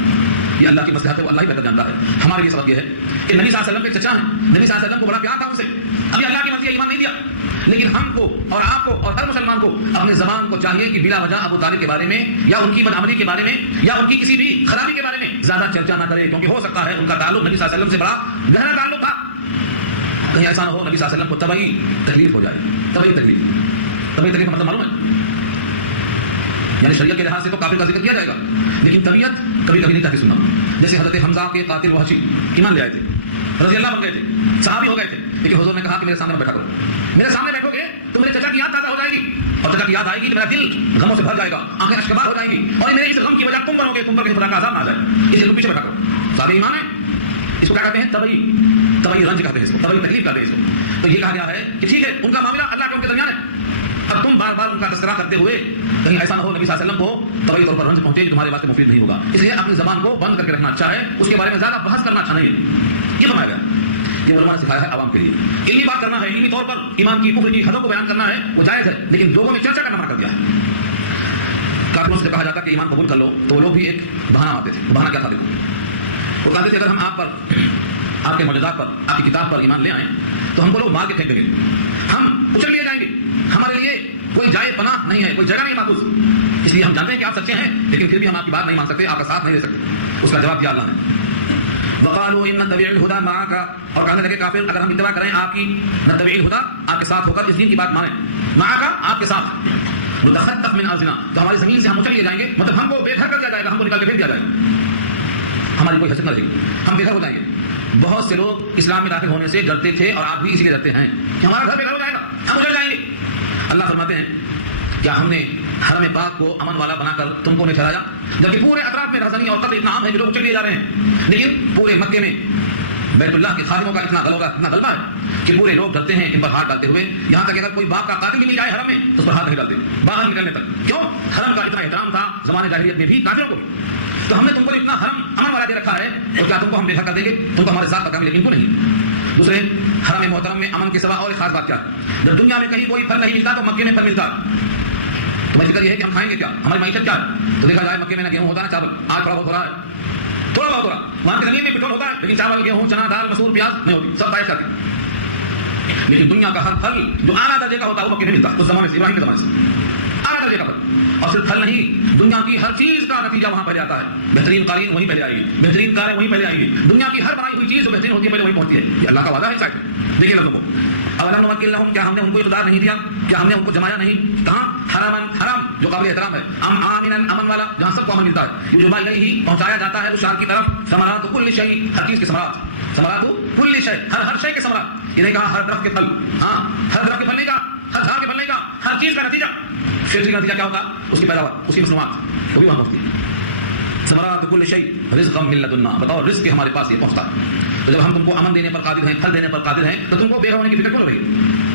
یہ اللہ کی مصلحت ہے، وہ اللہ ہی بہتر جانتا ہے. ہمارے لیے سبب یہ ہے کہ نبی صلی اللہ علیہ وسلم کے چچا ہیں، نبی صلی اللہ علیہ وسلم کو بڑا پیار تھا ان سے، ابھی اللہ کی مرضی ایمان نہیں دیا، لیکن ہم کو اور آپ کو اور ہر مسلمان کو اپنے زبان کو چاہیے کہ بلا وجہ ابو طالب کے بارے میں یا ان کی بدعملی کے بارے میں یا ان کی کسی بھی خرابی کے بارے میں زیادہ چرچا نہ کرے، کیونکہ ہو سکتا ہے ان کا تعلق نبی صلی اللہ علیہ وسلم سے بڑا گہرا تعلق تھا. کہیں ایسا نہ ہو نبی صلی اللہ علیہ وسلم کو طبعی تکلیف ہو جائے. طبعی تکلیف کا مطلب معلوم ہے؟ یعنی شریعت کے لحاظ سے تو کافر کا ذکر کیا جائے گا، لیکن طبیعت کبھی کبھی نہیں چاہتی سننا. جیسے حضرت حمزہ کے قاتل وحشی ایمان لے آئے تھے، رضی اللہ بن گئے تھے، صحابی ہو گئے تھے، لیکن حضور نے کہا کہ میرے سامنے بیٹھا کرو. میرے سامنے بیٹھو گے تو میرے چچا کی یاد تازہ ہو جائے گی، اور چچا کی یاد آئے گی تو میرا دل غموں سے بھر جائے گا، آنکھیں اشکبار ہو جائیں گی، اور میرے اس غم کی وجہ تم بنو گے، تم پر کسی طرح کا عذاب نہ آ جائے، اس لیے تم پیچھے بیٹھا کرو. صحابی ایمان ہے، اس کو کیا کہتے ہیں؟ طبعی رنج کہتے ہیں، اس کو طبعی تکلیف کہتے ہیں اس کو. تو یہ کہا گیا ہے کہ ٹھیک ہے ان کا معاملہ اللہ کے ان کے درمیان ہے. اب تم بار بار ان کا تذکرہ کرتے ہوئے کہیں ایسا نہ ہو نبی صلی اللہ علیہ وسلم کو طبعی طور پر رنج پہنچے کہ تمہارے واسطے مفید نہیں ہوگا. اس لیے اپنی زبان کو بند کر کے رکھنا اچھا ہے، اس کے بارے میں زیادہ بحث کرنا اچھا نہیں ہے. یہ فرمایا گیا، یہ علماء نے سکھایا ہے عوام کے لیے. علمی بات کرنا ہے، علمی طور پر ایمان کی کفر کی حدوں کو بیان کرنا ہے، وہ جائز ہے، لیکن لوگوں میں چرچا کرنا منع کر دیا ہے. کافروں سے کہا جاتا کہ ایمان قبول کر لو تو وہ لوگ بھی ایک بہانہ آتے تھے. بہانہ کیا تھا؟ دیکھو، وہ کہتے تھے اگر ہم آپ پر، آپ کے معجزات پر، آپ کی کتاب پر ایمان لے آئیں تو ہم کو لوگ مار کے پھینک دیں گے، ہم کچل لیے جائیں گے، ہمارے لیے کوئی جائے پناہ نہیں ہے، کوئی جگہ نہیں محفوظ. اس لیے ہم جانتے ہیں کہ آپ سچے ہیں، لیکن پھر بھی ہم آپ کی بات نہیں مان سکتے، آپ کا ساتھ نہیں دے سکتے. اس کا جواب دیا اللہ نے، وقالوا ان نتبع الهدى معك، اور کہنے لگے کافر اگر ہم اتباع کریں آپ کی، نتبع الهدى آپ کے ساتھ ہو کر اس دین کی بات مانیں، معك آپ کے ساتھ، نتخطف من ارضنا تو ہماری زمین سے ہم اچھل لیے جائیں گے، مطلب ہم کو بے گھر کر دیا جائے گا، ہم کو نکال کے پھینک دیا جائے گا، ہماری کوئی حیثیت نہ رہے گی، ہم بے گھر ہو جائیں گے. بہت سے لوگ اسلام میں داخل ہونے سے ڈرتے تھے اور آپ بھی اسی لیے ڈرتے ہیں کہ ہمارا گھر بے گھر ہو جائے گا، ہم اجڑ جائیں گے. اللہ فرماتے ہیں کیا ہم نے حرم پاک کو امن والا بنا کر تم کو نہیں ٹھہرایا، جبکہ پورے اطراف میں رہزنی اور قتل اتنا عام ہے کہ لوگ اچھل لیے جا رہے ہیں، لیکن پورے مکے میں بیت اللہ کے خادموں کا اتنا غلبہ ہے کہ پورے لوگ ڈرتے ہیں ان پر ہاتھ ڈالتے ہوئے، یہاں تک کہ اگر کوئی باغ کا قاتل بھی مل جائے حرم میں تو اس پر ہاتھ نہیں ڈالتے باہر نکلنے تک. کیوں؟ حرم کا اتنا احترام تھا زمانے جاہلیت میں بھی کافروں کو بھی. تو ہم نے تم کو اتنا حرم امن والا دے رکھا ہے، تو کیا تم کو ہم بے حق کر دیں گے؟ تم کو ہمارے ساتھ کام، لیکن کو نہیں. دوسرے حرم محترم میں امن کے سوا اور ایک خاص بات کیا ہے، جب دنیا میں کہیں کوئی پھل نہیں ملتا تو مکے میں پھل ملتا. تمہیں فکر یہ ہے کہ ہم کھائیں گے کیا، ہماری معیشت کیا ہے؟ تو دیکھا جائے مکے میں نہ گیہوں ہوتا ہے، چاول آج تھوڑا بہت ہو رہا ہے، تھوڑا بہت ہو رہا ہے. وہاں کی زمین میں پٹرول ہوتا ہے، لیکن چاول گیہوں چنا دال مسور پیاز نہیں ہوتی، سب بائش کرتے. لیکن دنیا کا ہر پھل جو اعلیٰ درجے کا ہوتا ہے وہ مکے میں ملتا، اس زمانے سے، ابراہیم کے زمانے سے اعلیٰ درجے کا پھل. اور صرف پھل نہیں، دنیا کی ہر چیز کا نتیجہ وہاں پہلے آتا ہے. بہترین قالین وہیں پہلے آئے گی، بہترین کاریں وہیں پہلے آئیں گی، دنیا کی ہر بنائی ہوئی چیز جو بہترین ہوتی ہے پہلے وہیں پہنچتی ہے. یہ اللہ کا وعدہ ہے. چاہے دیکھیے لوگوں کو، اولم نمکن لہم، کیا ہم نے ان کو اقتدار نہیں دیا، کیا ہم نے ان کو جمایا نہیں؟ کہاں؟ حرم جو قابل احترام ہے، آمنا امن والا، جہاں سب کو امن ملتا ہے، یجبا الیہ پہنچایا جاتا ہے اس شہر کی طرف، ثمرات کل شیء، ہر چیز کے ثمرات، ثمرات کل شیء، ہر شے کے ثمرات. یہ نہیں کہا ہر درخت کے پھل، ہاں ہر درخت کے پھلنے کا، ہر جھاڑ کے پھلنے کا، ہر چیز کا نتیجہ. فیکٹری کا نتیجہ کیا ہوتا ہے؟ اس کی پیداوار، اس کی مصنوعات، وہ بھی وہاں پہنچتی ہے. ثمرات کل شیء رزقا من لدنا، بتاؤ رزق ہمارے پاس یہ پہنچتا ہے. تو جب ہم تم کو امن دینے پر قادر ہیں، پھل دینے پر قادر ہیں، تو تم کو بے ہونے کی فکر کیوں ہو رہی ہے؟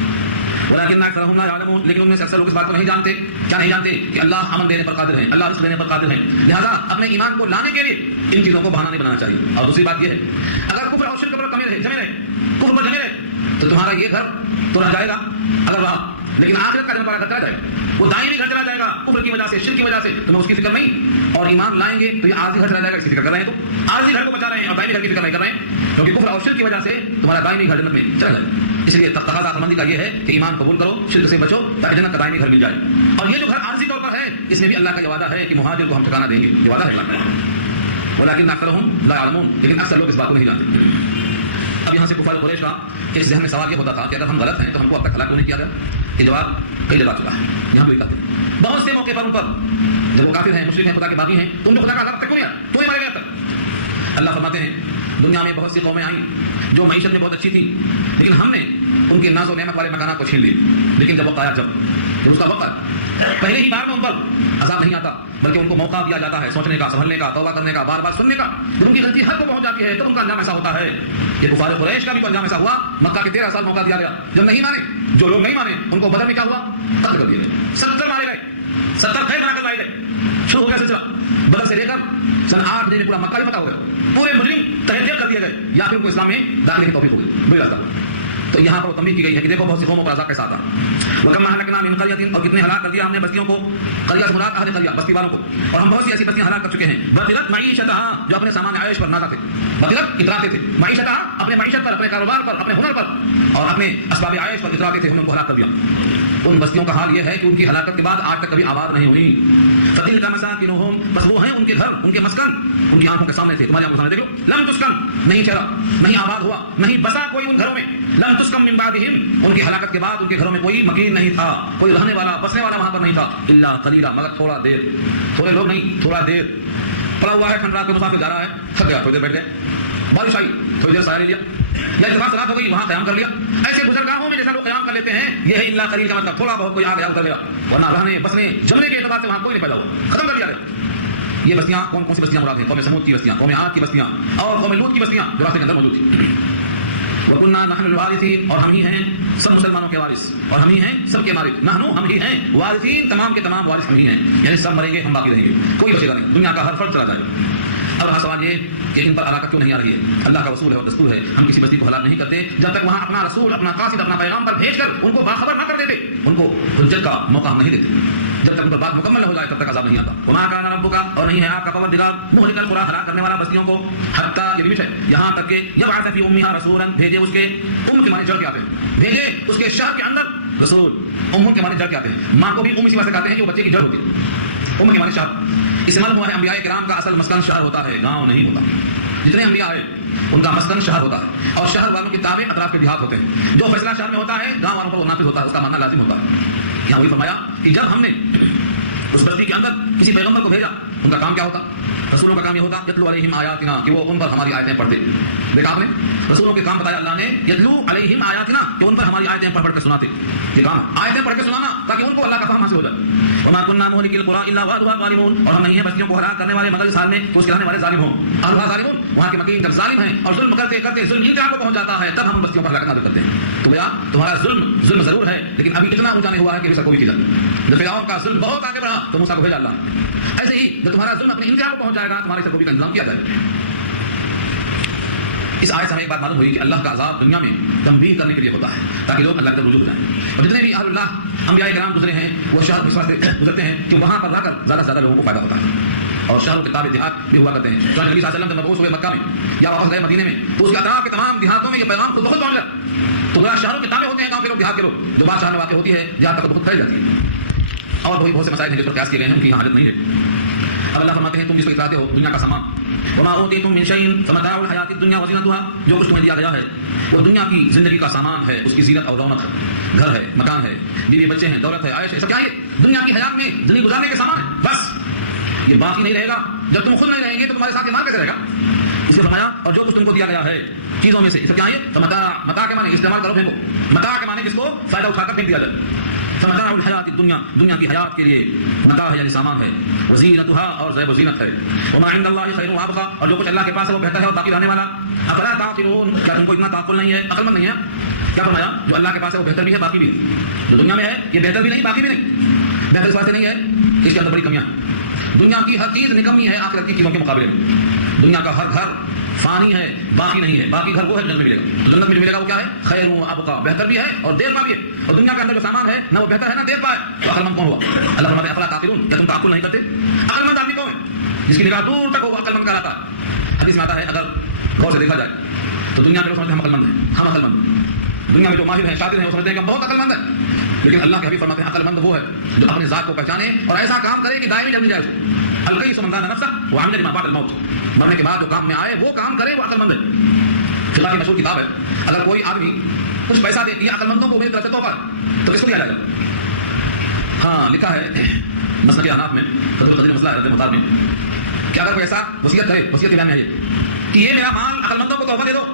ولكن اکثرهم لا يعلمون، لیکن ان میں سے اکثر لوگ اس بات کو نہیں جانتے. کیا نہیں جانتے؟ کہ اللہ امن دینے پر قادر ہے، اللہ رزق دینے پر قادر ہے. لہذا اپنے ایمان کو لانے کے لیے ان چیزوں کو بہانہ نہیں بنانا چاہیے. اور دوسری بات یہ ہے، اگر کفر اور شرک پر جمے رہے، کفر پر جمے رہے، تو تمہارا یہ گھر تو رہ جائے گا اگر رہا، لیکن آخرت کا جب تمہارا گھر چلا جائے گا، وہ دائمی گھر چلا جائے گا کفر کی وجہ سے، شرک کی وجہ سے. تمہیں اس کی فکر نہیں، اور ایمان لائیں گے تو یہ عارضی گھر چلا جائے گا، اس کی فکر کر رہے ہیں. تو عارضی گھر کو بچا رہے ہیں اور دائمی گھر کی فکر نہیں کر رہے ہیں، کیونکہ کفر اور شرک کی وجہ سے تمہارا دائمی گھر جنت میں چلا جائے. اس لیے تقاضا عقل مندی کا یہ ہے کہ ایمان قبول کرو، شرک سے بچو، تاکہ جنت کا دائمی گھر مل جائے. اور یہ جو گھر عارضی طور پر ہے، اس میں بھی اللہ کا یہ وعدہ ہے کہ مہاجر کو ہم ٹھکانہ دیں گے، یہ وعدہ ہے اللہ کا. ولكن اکثرهم لا يعلمون، لیکن اکثر لوگ اس بات کو نہیں جانتے. اب یہاں سے کفار قریش کا اس ذہن میں سوال یہ ہوتا تھا کہ اگر ہم غلط ہیں تو ہم کو اب تک ہلاک نہیں کیا گیا. یہ جواب کئی جگہ چکا ہے، یہاں بھی کہتے ہیں بہت سے موقع پر ان پر جب وہ کافر ہیں، مشرک ہیں، خدا کے باغی ہیں، تم نے خدا کا عذاب تک کیوں لیا، تو ہی مارے گئے تک. اللہ فرماتے ہیں دنیا میں بہت سی قومیں آئیں جو معیشت میں بہت اچھی تھی، لیکن ہم نے ان کے ناز و نعمت والے مکانات کو چھین لیے. لیکن جب وقت آیا، جب اس کا وقت آیا، پہلے ہی بار میں ان پر عذاب نہیں آتا، بلکہ ان کو موقع دیا جاتا ہے سوچنے کا، سنبھلنے کا، توبہ کرنے کا، بار بار سننے کا. جب ان کی غلطی حد کو پہنچ جاتی ہے تو ان کا انجام ایسا ہوتا ہے. یہ کفار قریش کا بھی تو انجام ایسا ہوا. مکہ کے 13 سال موقع دیا گیا، جب نہیں مانے، جو لوگ نہیں مانے ان کو بدر میں کیا ہوا، قتل کر دیے گئے. 70 مارے گئے، 70 قید بنا کر لائے گئے. شروع ہو گیا سلسلہ بدر سے لے کر سن 8 میں پورا مکہ فتح ہو گیا. پورے مجرم تحریر کر دیے گئے، یا پھر ان کو اسلام میں داخلے کی توفیق ہو گئی بے راستہ. تو یہاں پر تنبیہ کی گئی ہے کہ دیکھو بہت سی قوموں پر عذاب کے ساتھ وَكَمَّا أَهْلَكْنَا مِنْ قَرْيَةٍ، اور کتنے ہلاک کر دیا ہم نے بستیوں کو. قریہ سے مراد اہل قریہ، بستی والوں کو. اور ہم بہت سی ایسی بستیاں ہلاک کر چکے ہیں. بَطِرَتْ مَعِيشَتَهَا، جو اپنے سامان عائش پر نازا تھے. بطرت اتراتے تھے، معیشتها اپنے معیشت پر، اپنے کاروبار پر، اپنے ہنر پر اور اپنے اسباب عائش پر اتراتے تھے. ہم نے ان کو ہلاک کر دیا. ان بستیوں کا حال یہ ہے کہ ان کی ہلاکت کے بعد آج تک کبھی آباد نہیں ہوئی. فَتِلْكَ مَسَاكِنُهُمْ، بس وہ ہیں ان کے گھر، ان کے مسکن ان کی آنکھوں کے سامنے تھے، تمہاری آنکھوں کے سامنے. دیکھ لو، لم تسکن، نہیں ٹھہرا، نہیں آباد ہوا، نہیں بسا کوئی ان گھروں میں. لم تسکن من بعدہم، ان کی ہلاکت کے بعد ان کے گھروں میں کوئی مکین نہیں تھا، کوئی رہنے والا بسنے والا وہاں پر نہیں تھا. الا قلیلا، مگر تھوڑا دیر، تھوڑے لوگ نہیں، تھوڑا دیر. پڑا ہوا ہے ٹھنڈا کے مسافر جا رہا ہے، تھک گیا، تھوڑی دیر بیٹھ گئے، بارش آئی، تھوڑی دیر سایہ لے لیا، یا اتفاق رات ہو گئی وہاں قیام کر لیا. ایسے گزرگاہوں میں جیسا لوگ قیام کر لیتے ہیں، یہ ہے الا قلیل کا مطلب تھوڑا بہت کوئی آ گیا اتر گیا، ورنہ رہنے بسنے جمنے کے اعتبار سے وہاں کوئی نہیں پیدا ہوا، ختم کر دیا گیا. یہ بستیاں کون کون سی بستیاں مراد ہیں؟ قوم سمود کی بستیاں، قوم عاد کی بستیاں اور قوم لوط کی بستیاں جو راستے کے اندر موجود تھی. وَكُنَّا نَحْنُ الْوَارِثِينَ، اور ہم ہی ہیں سب مسلمانوں کے وارث، اور ہم ہی ہیں سب کے مالک. نحنو، ہم ہی ہیں، وارثین، تمام کے تمام وارث ہم ہی ہیں. یعنی سب مریں گے، ہم باقی رہیں گے، کوئی بچے گا نہیں، دنیا کا ہر فرد چلا جائے گا. اب رہا سوال یہ کہ ان پر ہلاکت کیوں نہیں آ رہی ہے؟ اللہ کا رسول ہے اور دستور ہے، ہم کسی بستی کو ہلاک نہیں کرتے جب تک وہاں اپنا رسول، اپنا قاصد، اپنا پیغام پر بھیج کر ان کو باخبر نہ کر دیتے، ان کو حجت کا موقع ہم نہیں دیتے. جب تک ان پر بات مکمل نہ ہو جائے تب تک عذاب نہیں آتا. وما کان ربک، اور نہیں ہے آپ کا پروردگار مہلک القری، ہلاک کرنے والا بستیوں کو، حتی، یہ بھی ہے، یہاں تک کہ یبعث فی امھا رسولا، بھیجے اس کے ام کے معنی جڑ کے آتے ہیں، بھیجے اس کے شہر کے اندر رسول. ام کے معنی جڑ کے آتے ہیں، ماں کو بھی ام اسی وجہ سے کہتے ہیں کہ وہ بچے کی جڑ ہوتی ہے. ام کے معنی شہر. اس معلوم ہوا ہے انبیاء کرام کا اصل مسکن شہر ہوتا ہے، گاؤں نہیں ہوتا. جتنے انبیاء ہیں ان کا مسکن شہر ہوتا ہے، اور شہر والوں کی تابع اطراف کے دیہات ہوتے ہیں. جو فیصلہ شہر میں ہوتا ہے گاؤں والوں پر وہ نافذ ہوتا ہے، اس کا ماننا لازم ہوتا ہے. یہاں وہی فرمایا کہ جب ہم نے اس بستی کے اندر کسی پیغمبر کو بھیجا، ان کا کام کیا ہوتا؟ رسولوں کا کام یہ ہوتا یتلو علیہم آیاتنا، کہ وہ ان پر ہماری آیتیں پڑھتے. دیکھا آپ نے رسولوں کے کام بتایا اللہ نے، یتلو علیہم آیاتنا، کہ ان پر ہماری آیتیں پڑھ کر سناتے. یہ کام آیتیں پڑھ کے سنانا تاکہ ان کو اللہ کا فہم حاصل ہو جائے. وما كنا مهلك القرى الا واهلها ظالمون، اور ہم نہیں ہیں بستیوں کو ہلاک کرنے والے مگر اس حال میں کہ اس کے رہنے والے ظالم ہوں. اهلها ظالمون، وہاں کے مکین جب ظالم ہیں اور ظلم کرتے کرتے ظلم انتہا کو پہنچ جاتا ہے، تب ہم بستیوں پر ہلاکت نازل کرتے ہیں. تو بھیا تمہارا ظلم ضرور ہے، لیکن ابھی اتنا اونچا نہیں ہوا ہے کہ اسے کوئی کی جائے. جب فرعون کا ظلم بہت آگے بڑھا تو موسیٰ کو بھیجا اللہ نے. ایسے ہی جب تمہارا ظلم اپنے انتہا کو پہنچ جائے گا تمہارے سرکوبی کا انتظام کیا جائے گا. اس آیت سے ہمیں ایک بات معلوم ہوئی کہ اللہ کا عذاب دنیا میں تنبیہ کرنے کے لیے ہوتا ہے تاکہ لوگ اللہ کی طرف رجوع ہو جائیں. اور جتنے بھی اہل اللہ انبیاء کرام گزرے ہیں وہ شہر اس واسطے گزرتے ہیں کہ وہاں پر رہ کر زیادہ سے زیادہ لوگوں کو فائدہ ہوتا ہے. اور شہروں کے تابع دیہات بھی ہوا کرتے ہیں. جو نبی صلی اللہ علیہ وسلم جب مبعوث ہوئے مکہ میں یا واپس گئے مدینے میں تو اس کے اطراف کے تمام دیہاتوں میں یہ پیغام خود بخود پہنچ گیا. تو ذرا شہروں کے تابع ہوتے ہیں گاؤں کے لوگ، دیہات کے لوگ، جو بات شہر میں واقع ہوتی ہے دیہات تک بہت پھیل جاتی ہے. اور بہت سے مسائل ہیں جس پر قیاس کیے گئے ہیں، ان کی یہاں حاجت نہیں ہے. اب اللہ فرماتے ہیں تم جس کو اطلاعتے ہو دنیا کا سامان، وما اوتیتم من شیء فمتاع الحیات الدنیا وزینتها، جو کچھ تمہیں دیا گیا ہے وہ دنیا کی زندگی کا سامان ہے، اس کی زینت اور رونق ہے. گھر ہے، مکان ہے، بیوی بچے ہیں، دولت ہے، عائش ہے، سب کیا ہے دنیا کی حیات میں زندگی گزارنے کے سامان ہے. بس یہ باقی نہیں رہے گا. جب تم خود نہیں رہیں گے تو تمہارے ساتھ یہ مال کیسے رہے گا؟ اس لیے فرمایا اور جو کچھ تم کو دیا گیا ہے چیزوں میں سے، سب کیا ہے متاع. متاع کے معنی استعمال کرو، پھینکو. متاع کے معنی جس کو فائدہ اٹھا کر پھینک دیا جائے. فمتاع الحیات الدنیا، دنیا کی حیات کے لیے متاع ہے یعنی سامان ہے، وزینتها اور زیب و زینت ہے، وما عند اللہ خیر وابقى اور جو کچھ اللہ کے پاس ہے وہ بہتر ہے اور باقی رہنے والا۔ افلا تعقلون، کیا تم کو اتنا تعقل نہیں ہے، عقل مند نہیں ہے؟ کیا فرمایا؟ جو اللہ کے پاس ہے وہ بہتر بھی ہے باقی بھی ہے، جو دنیا میں ہے یہ بہتر بھی نہیں باقی بھی نہیں۔ بہتر اس واسطے نہیں ہے کہ اس کے اندر بڑی کمیاں ہیں، دنیا کی ہر چیز نکمی ہے آخرت کی چیزوں کے مقابلے میں۔ دنیا کا ہر گھر فانی ہے، باقی نہیں ہے، باقی گھر وہ ہے جنت میں ملے گا، جنت میں جو ملے گا وہ کیا ہے؟ خیر و ابقا، بہتر بھی ہے اور دیر پا بھی ہے، اور دنیا کے اندر جو سامان ہے نہ وہ بہتر ہے نہ دیر پا ہے، تو عقل مند کون ہوا؟ اللہ فرماتے ہیں افلا تعقلون، کیا تم تعقل نہیں کرتے؟ عقل مند آدمی کون ہے؟ جس کی نگاہ دور تک ہو وہ عقل مند کہلاتا ہے۔ حدیث میں آتا ہے اگر غور سے دیکھا جائے تو دنیا میں لوگ سمجھتے ہیں ہم عقل مند ہیں، ہم عقل مند، دنیا میں جو ماہر ہیں شاطر ہیں وہ سمجھتے ہیں کہ ہم بہت عقل مند ہیں، لیکن اللہ کے حبیب فرماتے ہیں عقل مند وہ ہے جو اپنے ذات کو پہچانے اور ایسا کام کرے کہ دائمی جل جائے اس کو۔ القیس من دان نفسہ وعمل لما بعد الموت، مرنے کے بعد جو کام میں آئے وہ کام کرے وہ عقل مند ہے۔ فقہ کی مشہور کتاب ہے، اگر کوئی آدمی کچھ پیسہ دے دیا عقل مندوں کو میری طرف سے تحفہ تو کس کو دیا جائے گا؟ ہاں لکھا ہے مسلک احناف میں قدر مسئلہ ہے مطالب میں کہ اگر کوئی ایسا وصیت کرے، وصیت کے بیان میں ہے کہ یہ میرا مال عقل مندوں کو تحفہ دے دو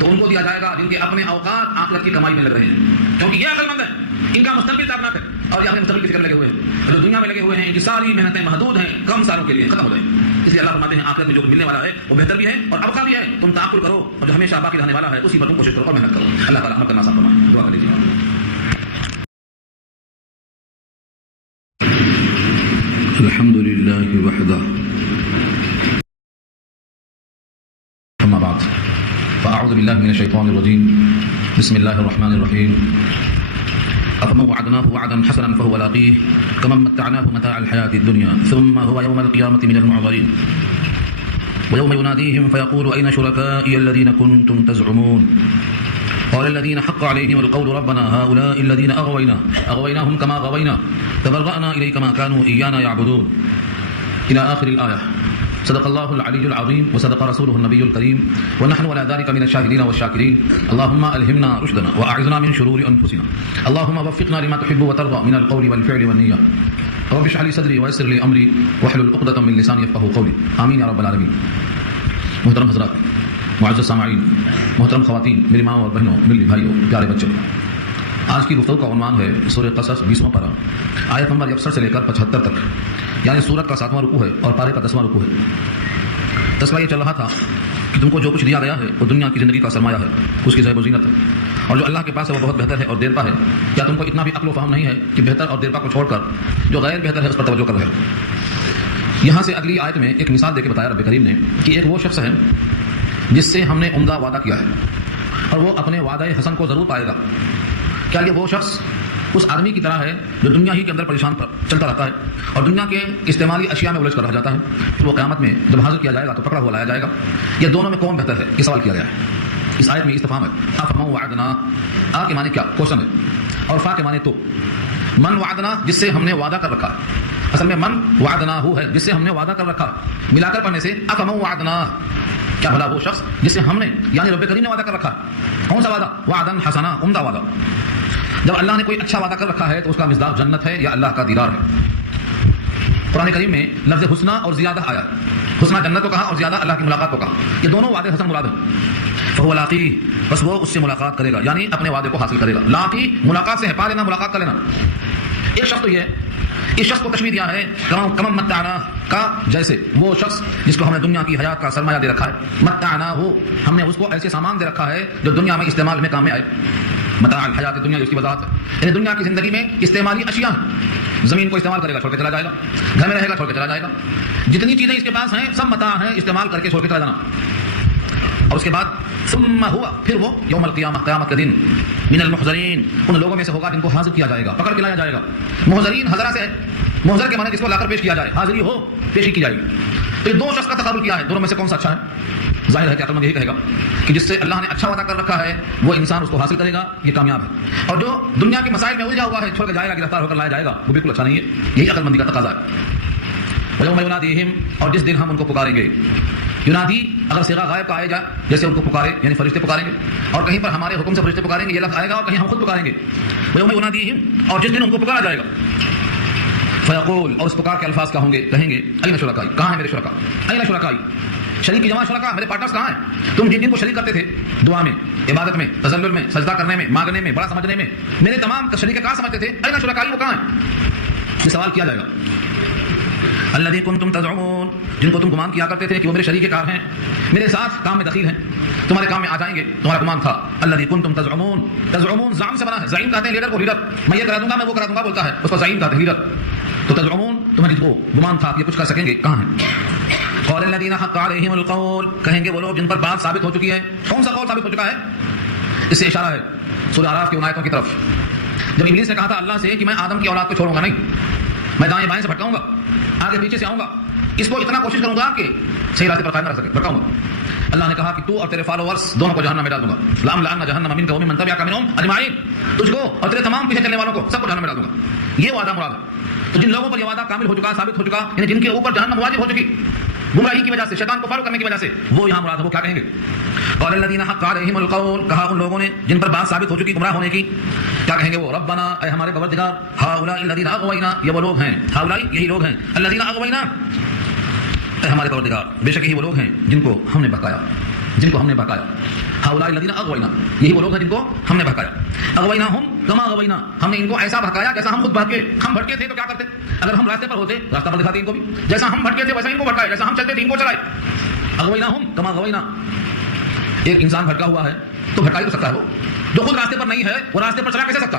تو ان کو دیا جائے گا جن کے اپنے اوقات آخرت کی کمائی میں لگ رہے ہیں، کیونکہ یہ عقل مند ہے، ان کا مستقبل تابناک ہے اور یہ اپنے مستقبل کی فکر میں لگے ہوئے ہیں، جو دنیا میں لگے ہوئے ہیں ان کی ساری محنتیں محدود ہیں، کم سالوں کے لیے ختم ہو جائیں۔ اس لیے اللہ فرماتے ہیں آخرت میں جو کچھ ملنے والا ہے وہ بہتر بھی ہے اور ابقا بھی ہے، تم تعقل کرو اور جو ہمیشہ باقی رہنے والا ہے اسی پر تم کوشش کرو اور محنت کرو۔ اللہ تعالیٰ عمل کرنا آسان فرمائے، دعا کر لیجیے۔ الحمد لله وحده أما بعد فأعوذ بالله من الشيطان الرجيم بسم الله الرحمن الرحيم أفمن وعدناه وعدا حسنا فهو لاقيه كمن متعناه متاع الحياة الدنيا ثم هو يوم القيامة من المعذرين ويوم يناديهم فيقول أين شركائي الذين كنتم تزعمون قال الذين حق عليهم القول ربنا هؤلاء الذين أغويناهم كما غوينا تبرأنا إليك ما كانوا إيانا يعبدون إلى آخر الآية۔ صدق الله العلي العظيم وصدق رسوله النبي الكريم ونحن على ذلك من الشاهدين والشاكرين۔ اللهم ألهمنا رشدنا وأعذنا من شرور أنفسنا، اللهم وفقنا لما تحب وترضى من القول والفعل والنية، رب اشرح لي صدري ويسر لي أمري واحلل عقدة من لساني يفقهوا قولي، آمين يا رب العالمين۔ محترم حضرات، معزز سامعین، محترم خواتین، میری ماں اور بہنوں، میری بھائیوں، پیارے بچوں، آج کی گفتگو کا عنوان ہے سورہ قصص 20واں پارہ، آیت نمبر 61 سے لے کر 75 تک، یعنی سورت کا 7واں رکوع ہے اور پارے کا 10واں رکوع ہے۔ تذکرہ یہ چل رہا تھا کہ تم کو جو کچھ دیا گیا ہے وہ دنیا کی زندگی کا سرمایہ ہے، اس کی زیب و زینت ہے، اور جو اللہ کے پاس ہے وہ بہت بہتر ہے اور دیرپا ہے۔ کیا تم کو اتنا بھی عقل و فہم نہیں ہے کہ بہتر اور دیرپا کو چھوڑ کر جو غیر بہتر ہے اس پر توجہ کر رہے ہو؟ یہاں سے اگلی آیت میں ایک مثال دے کے بتایا رب کریم نے کہ ایک وہ شخص ہے جس سے ہم نے عمدہ وعدہ کیا ہے اور وہ اپنے وعدہ حسن کو ضرور پائے گا۔ کیا یہ وہ شخص اس آدمی کی طرح ہے جو دنیا ہی کے اندر پریشان چلتا رہتا ہے اور دنیا کے استعمالی اشیاء میں الجھ کر رہ جاتا ہے، پھر وہ قیامت میں جب حاضر کیا جائے گا تو پکڑا ہوا لایا جائے گا؟ یہ دونوں میں کون بہتر ہے؟ یہ سوال کیا گیا ہے۔ اس آیت میں استفہام ہے، افمن وعدنا، آ کے معنی کیا؟ کوشچن ہے، اور فا کے معنی تو۔ من وعدنا جس سے ہم نے وعدہ کر رکھا، اصل میں من وعدنا ہو ہے جس سے ہم نے وعدہ کر رکھا، ملا کر پڑھنے سے افمن وعدنا، کیا بھلا وہ شخص جس سے ہم نے یعنی رب کریم نے وعدہ کر رکھا۔ کون سا وعدہ؟ وعدن حسنا، عمدہ وعدہ۔ جب اللہ نے کوئی اچھا وعدہ کر رکھا ہے تو اس کا مصداق جنت ہے یا اللہ کا دیدار ہے۔ قرآن کریم میں لفظ حسنہ اور زیادہ آیا، حسنہ جنت کو کہا اور زیادہ اللہ کی ملاقات کو کہا، یہ دونوں وعدے حسن مراد ہیں۔ فهو لاقی، بس وہ اس سے ملاقات کرے گا، یعنی اپنے وعدے کو حاصل کرے گا۔ لاقی ملاقات سے ہے، پا لینا، ملاقات کر لینا۔ ایک شخص تو یہ ہے، اس شخص کو تشبیہ دیا ہے کمن متعنا کا، جیسے وہ شخص جس کو ہم نے دنیا کی حیات کا سرمایہ دے رکھا ہے، متعنا ہو، ہم نے اس کو ایسے سامان دے رکھا ہے جو دنیا میں استعمال میں کام میں آئے۔ متاع الحیات دنیا اس کی وضاحت ہے، یعنی دنیا کی زندگی میں استعمالی اشیاء ہیں، زمین کو استعمال کرے گا چھوڑ کے چلا جائے گا، گھر میں رہے گا چھوڑ کے چلا جائے گا، جتنی چیزیں اس کے پاس ہیں سب متاع ہیں، استعمال کر کے چھوڑ کے چلا جانا۔ اور اس کے بعد ثم ہوا، پھر وہ یوم القیامہ، قیامت کے دن، من المحضرین، ان لوگوں میں سے ہوگا جن کو حاضر کیا جائے گا، پکڑ کے لایا جائے گا۔ محضرین حضرہ سے ہے، محضر کے معنی جس کو لا کر پیش کیا جائے، حاضری ہو، پیشی کی جائے گی۔ تو یہ دو شخص کا تقابل کیا ہے، دونوں میں سے کون سا اچھا ہے؟ ظاہر ہے کہ عقل مند یہی کہے گا کہ جس سے اللہ نے اچھا وعدہ کر رکھا ہے وہ انسان اس کو حاصل کرے گا، یہ کامیاب ہے، اور جو دنیا کے مسائل میں الجھا ہوا ہے، چھوڑ کے جائے گا، گرفتار ہو کر لایا جائے گا، وہ بالکل اچھا نہیں ہے۔ یہی عقل مندی کا تقاضا ہے۔ وَيَوْمَ يُنَادِيهِمْ، اور جس دن ہم ان کو پکاریں گے۔ ینادی اگر صیغہ غائب کا آئے گا، جیسے ان کو پکارے یعنی فرشتے پکاریں گے، اور کہیں پر ہمارے حکم سے فرشتے پکاریں گے یہ لفظ آئے گا، اور کہیں ہم خود پکاریں گے۔ وَيَوْمَ يُنَادِيهِمْ، اور جس دن ان کو پکارا جائے گا۔ فیقول، اور اس پکار کے الفاظ کیا ہوں گے؟ کہیں گے اینا شرکائی، کہاں ہے میرے شرکا؟ اینا شرکائی، شریک کی جمع شرکا، میرے پارٹنرز کہاں ہیں؟ تم جن کو شریک کرتے تھے دعا میں، عبادت میں، تذلل میں، سجدہ کرنے میں، مانگنے میں، بڑا سمجھنے میں، میرے تمام شریک کہاں سمجھتے تھے؟ اینا شرکائی، وہ کہاں ہیں؟ یہ سوال کیا جائے گا. الذی کنتم تزعمون، جن کو تم گمان کیا کرتے تھے کہ وہ میرے شریک کار ہیں، میرے ساتھ کام میں دخیل ہیں، تمہارے کام میں آ جائیں گے، تمہارا گمان تھا. الذی کنتم تزعمون، تزعمون زعم سے بنا ہے، زعیم کہتے ہیں لیڈر کو، لیڈر، میں یہ کرا دوں گا، میں وہ کرا دوں گا بولتا ہے، اس کو زعیم کہتے ہیں، لیڈر. تو تزعمون تمہیں جن کو گمان تھا کہ یہ کچھ کر سکیں گے، کہاں ہیں؟ قال الذین حق علیہم القول، کہیں گے وہ لوگ جن پر بات ثابت ہو چکی ہے. کون سا قول ثابت ہو چکا ہے؟ اس سے اشارہ ہے سورہ اعراف کی ان آیتوں کی طرف، جب ابلیس نے کہا تھا اللہ سے کہ میں آدم کی اولاد کو چھوڑوں گا نہیں، میں دائیں بائیں سے بھٹکاؤں گا، آگے پیچھے سے آؤں گا، اس کو اتنا کوشش کروں گا کہ صحیح راستے پر قائم نہ رہ سکے، بھٹکاؤں گا. اللہ نے کہا کہ تو اور تیرے فالوورز دونوں کو جہنم میں ڈال دوں گا. لأملأن جہنم منک وممن تبعک منہم اجمعین، تجھ کو اور تیرے تمام پیچھے چلنے والوں کو سب کو جہنم میں ڈال دوں گا. یہ وعدہ مراد ہے. تو جن لوگوں پر یہ وعدہ کامل ہو چکا، ثابت ہو چکا، یعنی جن کے اوپر جہنم واجب ہو چکی گمراہی کی وجہ سے، شیطان کو فالو کرنے کی وجہ سے، وہ یہاں مراد ہے. وہ کیا کہیں گے؟ قال الذین حق علیہم القول، کہا ان لوگوں نے جن پر بات ثابت ہو چکی گمراہ ہونے کی، کیا کہیں گے وہ؟ ربنا، اے ہمارے پروردگار، ہؤلاء الذین اغوینا، یہ وہ لوگ ہیں، ہؤلاء یہی لوگ ہیں، الذین اغوینا، اے ہمارے پروردگار بے شک یہی وہ لوگ ہیں جن کو ہم نے بہکایا، جن کو ہم نے بہکایا. ہؤلاء الذین اغوینا، یہی وہ لوگ ہیں جن کو ہم نے بہکایا. اغویناہم کما اغوینا، ہم نے ان کو ایسا بہکایا جیسا ہم خود بہکے. ہم بھٹکے تھے تو کیا کرتے؟ اگر ہم راستے پر ہوتے راستہ پر دکھاتے ان کو بھی، جیسا ہم بھٹکے تھے ویسا ان کو بھٹکائے، جیسا ہم چلتے تھے ان کو چلائے. اغویناہم کما اغوینا، ایک انسان بھٹکا ہوا ہے تو بھٹکا ہی تو سکتا ہے، وہ جو خود راستے پر نہیں ہے وہ راستے پر چلا کیسے سکتا؟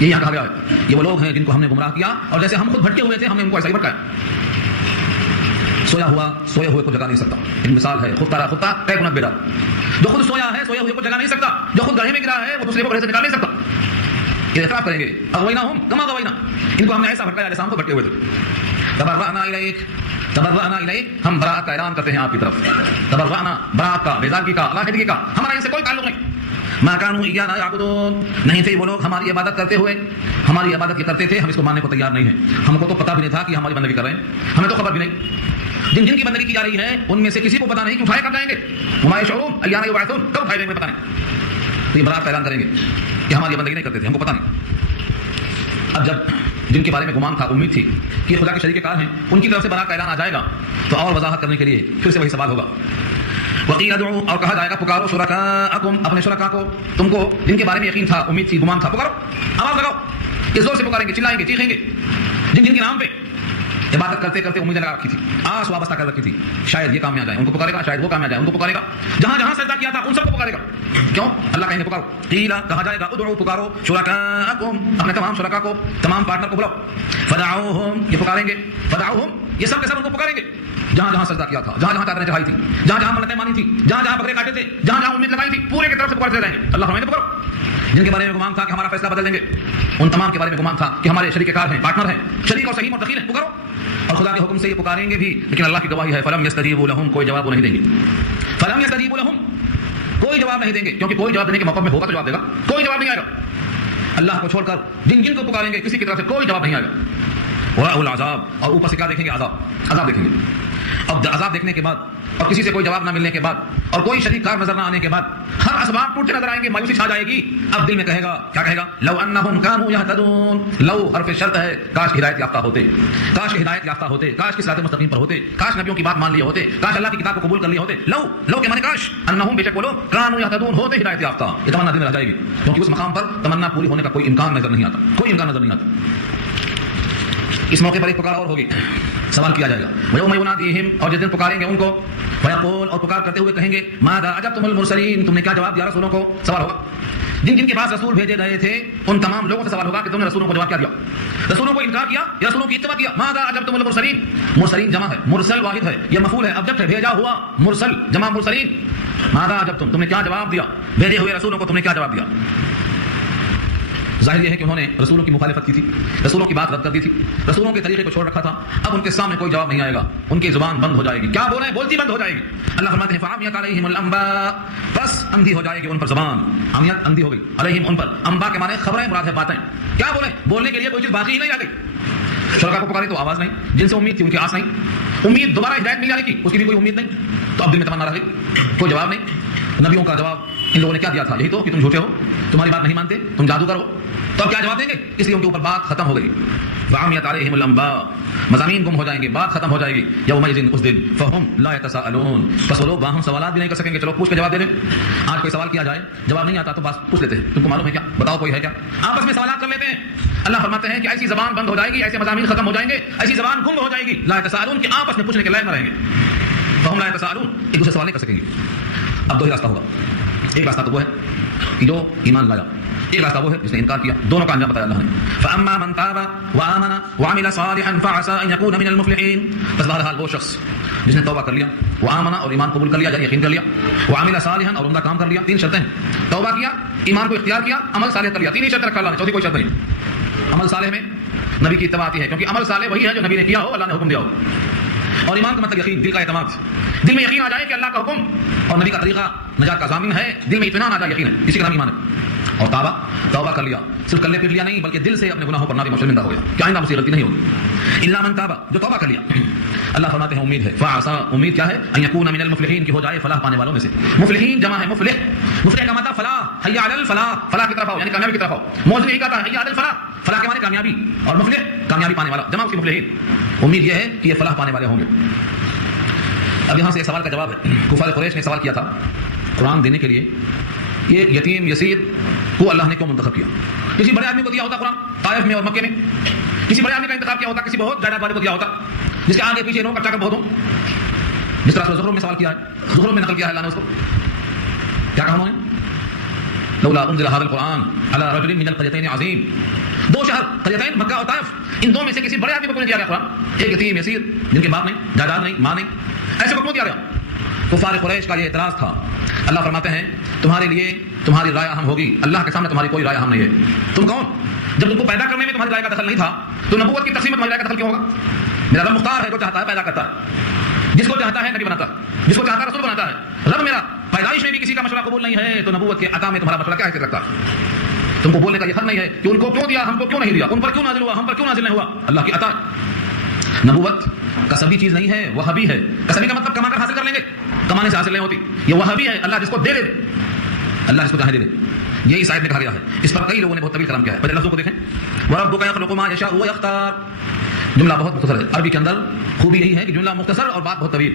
یہ یہاں کہا گیا ہے یہ وہ لوگ ہیں جن کو ہم نے گمراہ کیا، اور جیسے ہم خود بھٹکے ہوئے تھے ہم نے ان کو ایسا ہی بھٹکایا. سویا ہوا سوئے ہوئے کو جگا نہیں سکتا. ان مثال ہے خود تارا خودتا کئی گنت بیدار. جو خود سویا ہے سوئے ہوئے کو جگا نہیں سکتا، جو خود گڑھے میں گرا ہے وہ دوسرے کو گڑھے سے نکال نہیں سکتا. یہ اعتراف کریں گے اغویناہم کما اغوینا، ان کو ہم نے ایسا بھٹکایا جیسا ہم کو بھٹکے ہوئے تھے. تبرأنا الیک، تبرأنا الیک، ہم براءت کا اعلان کرتے ہیں آپ کی طرف. تبرأنا، براءت کا، بیزارگی کا، علیحدگی کا، ہمارا ان سے کوئی تعلق نہیں. ما كانوا ایانا یعبدون، نہیں تھے وہ لوگ ہماری عبادت کرتے ہوئے، ہماری عبادت یہ کرتے تھے، ہم اس کو ماننے کو تیار نہیں ہیں. ہم کو تو پتہ بھی نہیں تھا کہ ہماری بندگی کر رہے ہیں، ہمیں تو خبر بھی نہیں. جن جن کی بندگی کی جا رہی ہے ان میں سے کسی کو پتہ نہیں کہ اٹھائے کب جائیں گے. وما یشعرون ایانا یبعثون، کب اٹھائے جائیں گے پتہ نہیں. تو یہ برات کا اعلان کریں گے کہ ہماری بندگی نہیں کرتے تھے، ہم کو پتہ نہیں. اب جب جن کے بارے میں گمان تھا، امید تھی کہ خدا کے شریک کار ہیں، ان کی طرف سے برات کا اعلان آ جائے گا تو اور وضاحت کرنے کے لیے پھر سے وہی سوال ہوگا. وقیل ادعوا، اور کہا جائے گا پکارو شرکاءکم، اپنے شرکاء کو، تم کو جن کے بارے میں یقین تھا، امید تھی، گمان تھا، پکارو، آواز لگاؤ. اس زور سے پکاریں گے، چلائیں گے، چیخیں گے. جن جن کے نام پہ عبادت کرتے کرتے امیدیں لگا رکھی تھی، آس وابستہ کر رکھی تھی، شاید یہ کام میں آ جائے، ان کو پکارے گا، شاید وہ کام میں آ جائے، ان کو پکارے گا. جہاں جہاں سجدہ کیا تھا ان سب کو پکارے گا. کیوں؟ اللہ کہیں گے پکارو. قیلا، کہا جائے گا ادعوا، پکارو شرکاءکم، اپنے تمام شرکاء کو، تمام پارٹنر کو بلاؤ. فدعوہم، یہ پکاریں گے، فدعوہم، یہ سب کے سب ان کو پکاریں گے. جہاں جہاں سجدہ کیا تھا، جہاں جہاں چادریں چڑھائی تھی، جہاں جہاں منتیں مانی تھی، جہاں جہاں بکرے کاٹے تھے، جہاں جہاں امید لگائی تھی، پورے کی طرف سے پکارتے رہیں گے. اللہ فرمائیں گے پکارو. جن کے بارے میں گمان تھا کہ ہمارا فیصلہ بدل دیں گے، ان تمام کے بارے میں گمان تھا کہ ہمارے شریک کار ہیں، پارٹنر ہیں، شریک اور صحیح اور دخیل ہیں، پکارو. اور خدا کے حکم سے یہ پکاریں گے بھی، لیکن اللہ کی گواہی ہے فلم یستجیبوا لہم، کوئی جواب وہ نہیں دیں گے. فلم یستجیبوا لہم، کوئی جواب نہیں دیں گے، کیونکہ کوئی جواب دینے کے موقع میں ہوگا تو جواب دے گا، کوئی جواب نہیں آئے گا. اللہ کو چھوڑ کر جن جن کو پکاریں گے کسی کی طرف سے کوئی جواب نہیں آئے گا. ورأوا العذاب، اور اوپر سے کیا دیکھیں گے؟ عذاب دیکھیں گے. اب عذاب دیکھنے کے بعد اور کسی سے کوئی جواب نہ ملنے کے بعد اور کوئی شریک کار نظر نہ آنے کے بعد ہر اسباب ٹوٹتے نظر آئیں گے، مایوسی چھا جائے گی. اب دل میں کہے گا، کیا کہے گا؟ لو انہم کانوا یہتدون، لو حرف شرط ہے، کاش ہدایت یافتہ ہوتے، کاش ہدایت یافتہ ہوتے، کاش کی صراط مستقیم پر ہوتے، کاش نبیوں کی بات مان لیے ہوتے، کاش اللہ کی کتاب کو قبول کر لیے ہوتے. لو کے معنی کاش، انہم بے شک وہ لوگ، کانوا یہتدون، ہوتے ہدایت یافتہ. یہ تمنا دل میں رہ جائے گی، کیونکہ اس مقام پر تمنا پوری ہونے کا کوئی امکان نظر نہیں آتا، کوئی امکان نظر نہیں آتا. اس موقع پر ایک پکار اور ہوگی، سوال کیا جائے گا. وَيَوْمَ يُنَادِيهِمْ، اور جس دن پکاریں گے ان کو، وَيَقُولُ، اور پکار کرتے ہوئے کہیں گے، ماذا أَجَبْتُمُ الْمُرْسَلِينَ، تم نے کیا جواب دیا رسولوں کو. سوال ہوگا جن جن کے پاس رسول بھیجے گئے تھے ان تمام لوگوں سے سوال ہوگا کہ تم نے رسولوں کو جواب کیا دیا، رسولوں کو انکار کیا یا رسولوں کی اتباع کیا. ماذا أَجَبْتُمُ الْمُرْسَلِينَ، مرسلین جمع ہے، مرسل واحد ہے، یہ مفعول ہے، ابجد ہے، بھیجا ہوا، مرسل جمع مرسلین. ماذا أَجَبْتُم، تم نے کیا جواب دیا، بھیجے ہوئے رسولوں کو تم نے کیا جواب دیا. ظاہر یہ ہے کہ انہوں نے رسولوں کی مخالفت کی تھی، رسولوں کی بات رد کر دی تھی، رسولوں کے طریقے کو چھوڑ رکھا تھا. اب ان کے سامنے کوئی جواب نہیں آئے گا، ان کی زبان بند ہو جائے گی، کیا بولیں بولتی بند ہو جائے گی. اللہ فرماتے ہیں فعمیت علیہم الانباء، بس اندھی ہو جائے گی ان پر زبان. عمیت اندھی ہو گئی، علیہم ان پر، انباء کے معنی خبریں مراد ہے باتیں. کیا بولیں، بولنے کے لیے کوئی چیز باقی ہی نہیں آ گئی. شرکا کو پکارے تو آواز نہیں، جن سے امید تھی ان کی آس نہیں، امید دوبارہ ہدایت مل جانے کی اس کی بھی کوئی امید نہیں، تو اب دل میں تمنا رہ گئی، کوئی جواب نہیں. نبیوں کا جواب ان لوگوں نے کیا دیا تھا؟ یہی تو کہ تم جھوٹے ہو، تمہاری بات نہیں مانتے، تم جادوگر ہو. تو اب کیا جواب دیں گے؟ اس لیے ان کے اوپر بات ختم ہو گئی. وعمیت علیہم الانباء، مضامین گم ہو جائیں گے، بات ختم ہو جائے گی. یومئذ، اس دن، فہم لا یتساءلون، بس وہ لوگ باہم سوالات بھی نہیں کر سکیں گے. چلو پوچھ کے جواب دے دیں. آج کوئی سوال کیا جائے، جواب نہیں آتا تو بس پوچھ لیتے ہیں، تم کو معلوم ہے کیا؟ بتاؤ کوئی ہے کیا؟ آپس میں سوالات کر لیتے ہیں. اللہ فرماتے ہیں کہ ایسی زبان بند ہو جائے گی، ایسے مضامین ختم ہو جائیں گے، ایسی زبان گم ہو جائے گی، لا یتساءلون، کہ آپس میں پوچھنے کے لائق نہ رہیں گے. فہم لا یتساءلون، ایک دوسرے سوال نہیں کر سکیں گے. اب دو ہی راستہ ہوگا. ایک راستہ تو وہ ہے کہ جو ایمان لایا، ایک راستہ وہ ہے جس نے انکار کیا. دونوں کا انجام بتایا اللہ نے. فَأَمَّا مَنْ تَابَ وَآمَنَ وَعَمِلَ صَالِحًا فَعَسَىٰ أَن يَكُونَ مِنَ الْمُفْلِحِينَ. بس بہرحال وہ شخص جس نے توبہ کر لیا، وآمن، اور ایمان قبول کر لیا، یعنی یقین کر لیا، وعمل صالحا، اور عمدہ کام کر لیا. تین شرطیں ہیں. توبہ کیا، ایمان کو اختیار کیا، عمل صالح کر لیا. تین ہی شرط رکھا اللہ نے، چوتھی کوئی شرط نہیں. عمل صالح میں نبی کی اتباع آتی ہے، کیونکہ عمل صالح وہی ہے جو نبی نے کیا ہو، اللہ نے حکم دیا ہو. اور ایمان کا مطلب یقین، دل کا اعتماد. دل میں یقین آ جائے کہ اللہ کا حکم اور نبی کا طریقہ نجات کا ضامن ہے، دل میں اطمینان آ جائے، یقین ہے، اسی کا نام ایمان ہے. اور توبہ کر لیا، صرف کلے پھر لیا نہیں بلکہ دل سے اپنے گناہوں پر نادم و شرمندہ ہو گیا کہ آئندہ مجھ سے غلطی نہیں ہوگی. الا من تاب، جو توبہ کر لیا. اللہ فرماتے ہیں امید ہے، فعسا، امید کیا ہے، ان یکون من المفلحین، کہ ہو جائے فلاح پانے والوں میں سے. مفلحین جمع ہے مفلح. مفلح کا مطلب فلاح، حی علی الفلاح، فلاح کی طرف آؤ، یعنی کامیابی کی طرف آؤ. موضوع یہی کہتا ہے حی علی الفلاح، فلاح کے معنی کامیابی، اور مفلح کامیابی پانے والا، جمع اس کی مفلحین. امید یہ ہے کہ یہ فلاح پانے والے ہوں گے. اب یہاں سے ایک سوال کا جواب ہے. کفار قریش نے سوال کیا تھا قرآن دینے کے لیے، یہ یتیم یسیر کو اللہ نے کیوں منتخب کیا؟ کسی بڑے آدمی کو دیا ہوتا قرآن طائف میں اور مکے میں، کسی بڑے آدمی کا انتخاب کیا ہوتا، کسی بہت جائیداد والے کو دیا ہوتا جس کے آگے پیچھے نو کچا کر بہت ہوں. جس طرح سے زخرف میں سوال کیا ہے، زخرف میں نقل کیا ہے اللہ نے اس کو. کیا کہا انہوں نے؟ لولا انزل هذا القرآن على رجل من القريتين عظيم. دو شہر قریتین، مکہ اور طائف، ان دو میں سے کسی بڑے آدمی کو کیوں دیا گیا قرآن؟ ایک یتیم یسیر جن کے باپ نہیں، جائیداد نہیں، ماں نہیں، ایسے کو کیوں دیا گیا؟ کفار قریش کا یہ اعتراض تھا. اللہ فرماتے ہیں تمہارے لیے تمہاری رائے اہم ہوگی، اللہ کے سامنے تمہاری کوئی رائے اہم نہیں ہے. تم کون؟ جب تم کو پیدا کرنے میں تمہاری رائے کا دخل نہیں تھا تو نبوت کی تقسیم میں تمہاری رائے کا دخل کیوں ہوگا؟ میرا رب مختار ہے، جو چاہتا ہے پیدا کرتا ہے، جس کو چاہتا ہے نبی بناتا ہے، جس کو چاہتا ہے رسول بناتا ہے. رب میرا پیدائش میں بھی کسی کا مشورہ قبول نہیں ہے تو نبوت کے عطا میں تمہارا مشورہ کیا حیثیت رکھتا ہے؟ تم کو بولنے کا یہ حق نہیں ہے کہ ان کو کیوں دیا، ہم کو کیوں نہیں دیا، ان پر کیوں نازل ہوا، ہم پر کیوں نازل نہیں ہوا. اللہ کی عطا. نبوت کسبی چیز نہیں ہے، وہابی ہے. کسبی کا مطلب کما کر حاصل کر لیں گے، کمانے سے حاصل نہیں ہوتی. یہ وہابی ہے، اللہ جس کو دے دے، اللہ جس کو چاہے دے دے. یہ اس آیت میں کہا گیا ہے. اس پر کئی لوگوں نے بہت طویل کلام کیا ہے. پہلے لفظوں کو دیکھیں. وَرَبُّكَ يَخْلُقُ مَا يَشَاءُ وَيَخْتَارُ. جملہ بہت مختصر ہے. عربی کے اندر خوبی یہی ہے کہ جملہ مختصر اور بات بہت طویل.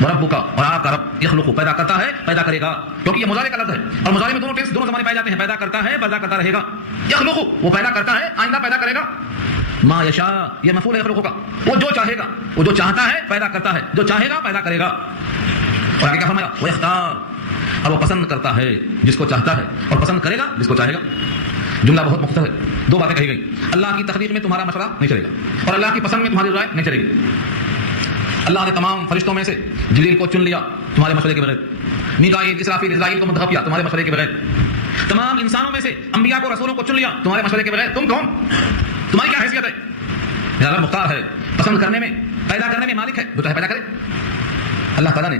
وَرَبُّكَ، اور آپ کا رب، يَخْلُقُ، پیدا کرتا ہے، پیدا کرے گا، کیونکہ یہ مضارع کا لفظ ہے اور مضارع میں دونوں ٹینس دونوں زمانے پائے جاتے ہیں. پیدا کرتا ہے، پیدا کرتا رہے گا. يَخْلُقُ، وہ پیدا کرتا ہے، آئندہ پیدا کرے گا. ما یشاء، یہ مفعول يخلق کا، وہ جو چاہے گا، وہ جو چاہتا ہے پیدا کرتا ہے، جو چاہے گا پیدا کرے گا. اور آگے کیا فرمایا؟ وَيَخْتَارُ، اور وہ پسند کرتا ہے جس کو چاہتا ہے اور پسند کرے گا جس کو چاہے گا. جملہ بہت مختصر ہے. دو باتیں کہی گئی. اللہ کی تخلیق میں تمہارا مشورہ نہیں چلے گا اور اللہ کی پسند میں تمہاری رائے نہیں چلے گی. اللہ نے تمام فرشتوں میں سے جبریل کو چن لیا تمہارے مشورے کے بغیر. میکائیل، اسرافیل، اسرائیل کو منتخب کیا تمہارے مشورے کے بغیر. تمام انسانوں میں سے انبیاء کو، رسولوں کو چن لیا تمہارے مشورے کے بغیر. تم کون؟ تمہاری کیا حیثیت ہے؟ میرا رب مختار ہے، پسند کرنے میں، پیدا کرنے میں مالک ہے، جو چاہے پیدا کرے. اللہ تعالیٰ نے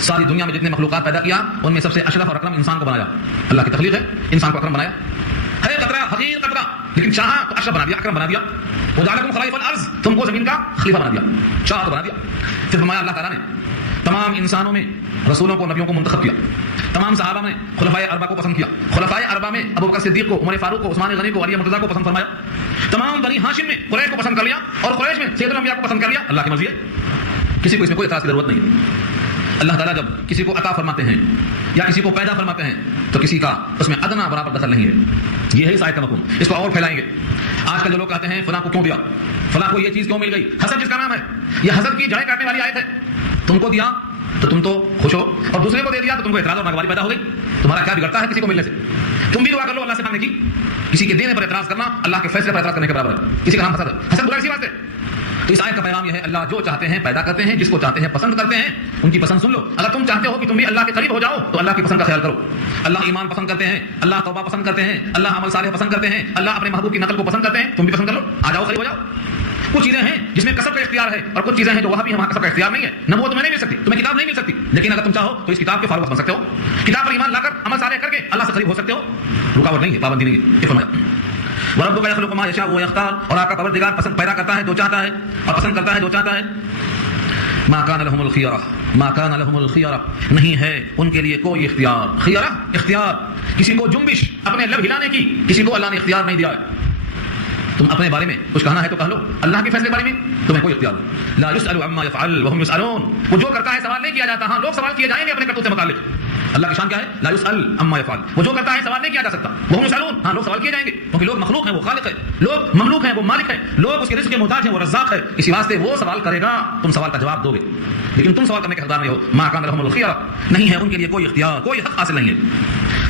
ساری دنیا میں جتنے مخلوقات پیدا کیا ان میں سب سے اشرف اور اکرم انسان کو بنایا. اللہ کی تخلیق ہے، انسان کو اکرم بنایا. ہے قطرہ، حقیر قطرہ، لیکن چاہا تو اشرف بنا دیا، اکرم بنا دیا. وجعلکم خلائف الارض، تم کو زمین کا خلیفہ بنا دیا، چاہا تو بنا دیا. پھر فرمایا اللہ تعالیٰ نے تمام انسانوں میں رسولوں کو، نبیوں کو منتخب کیا. تمام صحابہ میں خلفائے اربعہ کو پسند کیا. خلفائے اربعہ میں ابو بکر صدیق کو، عمر فاروق کو، عثمان غنی کو، علی مرتضیٰ کو پسند فرمایا. تمام بنی ہاشم میں قریش کو پسند کر لیا اور قریش میں سید الانبیاء کو پسند کر لیا. اللہ کی مرضی ہے، کسی کو اس میں کوئی اعتراض کی ضرورت نہیں ہے. اللہ تعالیٰ جب کسی کو عطا فرماتے ہیں یا کسی کو پیدا فرماتے ہیں تو کسی کا اس میں ادنا برابر دخل نہیں ہے. یہ ہے اس آیت کا مفہوم. اس کو اور پھیلائیں گے. آج کل جو لوگ کہتے ہیں فلاں کو کیوں دیا، فلاں کو یہ چیز کیوں مل گئی، حسد جس کا نام ہے، یہ حسد کی جڑیں کاٹنے والی آیت ہے. تم کو دیا تو تم تو خوش ہو اور دوسرے کو دے دیا تو تم کو اعتراض اور ناگواری پیدا ہو گئی. تمہارا کیا بگڑتا ہے کسی کو ملنے سے؟ تم بھی دعا کر لو اللہ سے مانگنے کی. کسی کے دینے پر اعتراض کرنا اللہ کے فیصلے پر اعتراض کرنے کے برابر ہے. کسی کا نام حسد ہے. حسد برائی سی بات ہے. تو اس آیت کا پیغام یہ ہے اللہ جو چاہتے ہیں پیدا کرتے ہیں، جس کو چاہتے ہیں پسند کرتے ہیں. ان کی پسند سن لو. اگر تم چاہتے ہو کہ تم بھی اللہ کے قریب ہو جاؤ تو اللہ کی پسند کا خیال کرو. اللہ ایمان پسند کرتے ہیں، اللہ توبہ پسند کرتے ہیں، اللہ عمل صالح پسند کرتے ہیں، اللہ اپنے محبوب کی نقل کو پسند کرتے ہیں. تم بھی پسند کر لو، آ جاؤ، قریب ہو جاؤ. کچھ چیزیں ہیں جس میں کسب کا اختیار ہے اور کچھ چیزیں ہیں جو وہاں بھی ہمارا کسب کا اختیار نہیں ہے. نبوت تمہیں نہیں مل سکتی، تمہیں کتاب نہیں مل سکتی، لیکن اگر تم چاہو تو اس کتاب کے فاروق بن سکتے ہو. کتاب پر ایمان لا کر عمل صالح کر کے اللہ سے قریب ہو سکتے ہو. رکاوٹ نہیں ہے، پابندی نہیں ہے. یہ فرمایا وَرَبُّكَ يَخْلُقُ مَا يَشَاءُ وَيَخْتَارُ، اور آپ کا پروردگار پسند پیدا کرتا ہے جو چاہتا ہے اور پسند کرتا ہے جو چاہتا ہے. مَا كَانَ لَهُمُ الْخِيَرَةُ، ما کان لهم الخیارہ، نہیں ہے ان کے لیے کوئی اختیار. خیارہ اختیار، کسی کو جنبش اپنے لب ہلانے کی کسی کو اللہ نے اختیار نہیں دیا ہے. تم اپنے بارے میں کچھ کہنا ہے تو کہہ لو، اللہ کے فیصلے بارے میں تمہیں کوئی اختیار نہیں. لا يسأل عما يفعل وهم يسألون، وہ جو کرتا ہے سوال نہیں کیا جاتا. ہاں لوگ سوال کیے جائیں گے اپنے کرتوت سے متعلق. اللہ کی شان کیا ہے؟ لا يسأل عما يفعل، وہ جو کرتا ہے سوال نہیں کیا جا سکتا. وهم يسألون، ہاں لوگ سوال کیے جائیں گے کیونکہ لوگ مخلوق ہیں وہ خالق ہے، لوگ مملوک ہیں وہ مالک ہے، لوگ اس کے رزق کے محتاج ہیں وہ رزاق ہے. اسی واسطے وہ سوال کرے گا، تم سوال کا جواب دو گے، لیکن تم سوال کرنے کے حقدار نہیں ہو. ما کان لهم الخیارہ، نہیں ہے ان کے لیے کوئی اختیار، کوئی حق حاصل نہیں ہے.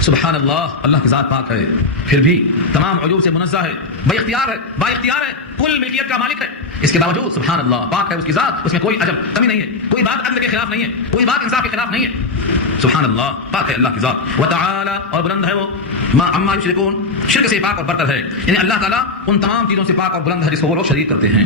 سبحان اللہ، اللہ کی ذات پاک ہے، پھر بھی تمام عیوب سے منزہ ہے، با اختیار ہے، با اختیار ہے، کل ملکیت کا مالک ہے. اس کے باوجود سبحان اللہ پاک ہے اس کی ذات، اس میں کوئی عجب کمی نہیں ہے، کوئی بات عدل کے خلاف نہیں ہے، کوئی بات انصاف کے خلاف نہیں ہے. سبحان اللہ پاک ہے اللہ کی ذات. وتعالی، اور بلند ہے وہ، ما عما یشرکون، شرک سے پاک اور برتر ہے. یعنی اللہ تعالیٰ ان تمام چیزوں سے پاک اور بلند ہے جس کو وہ لوگ شریک کرتے ہیں.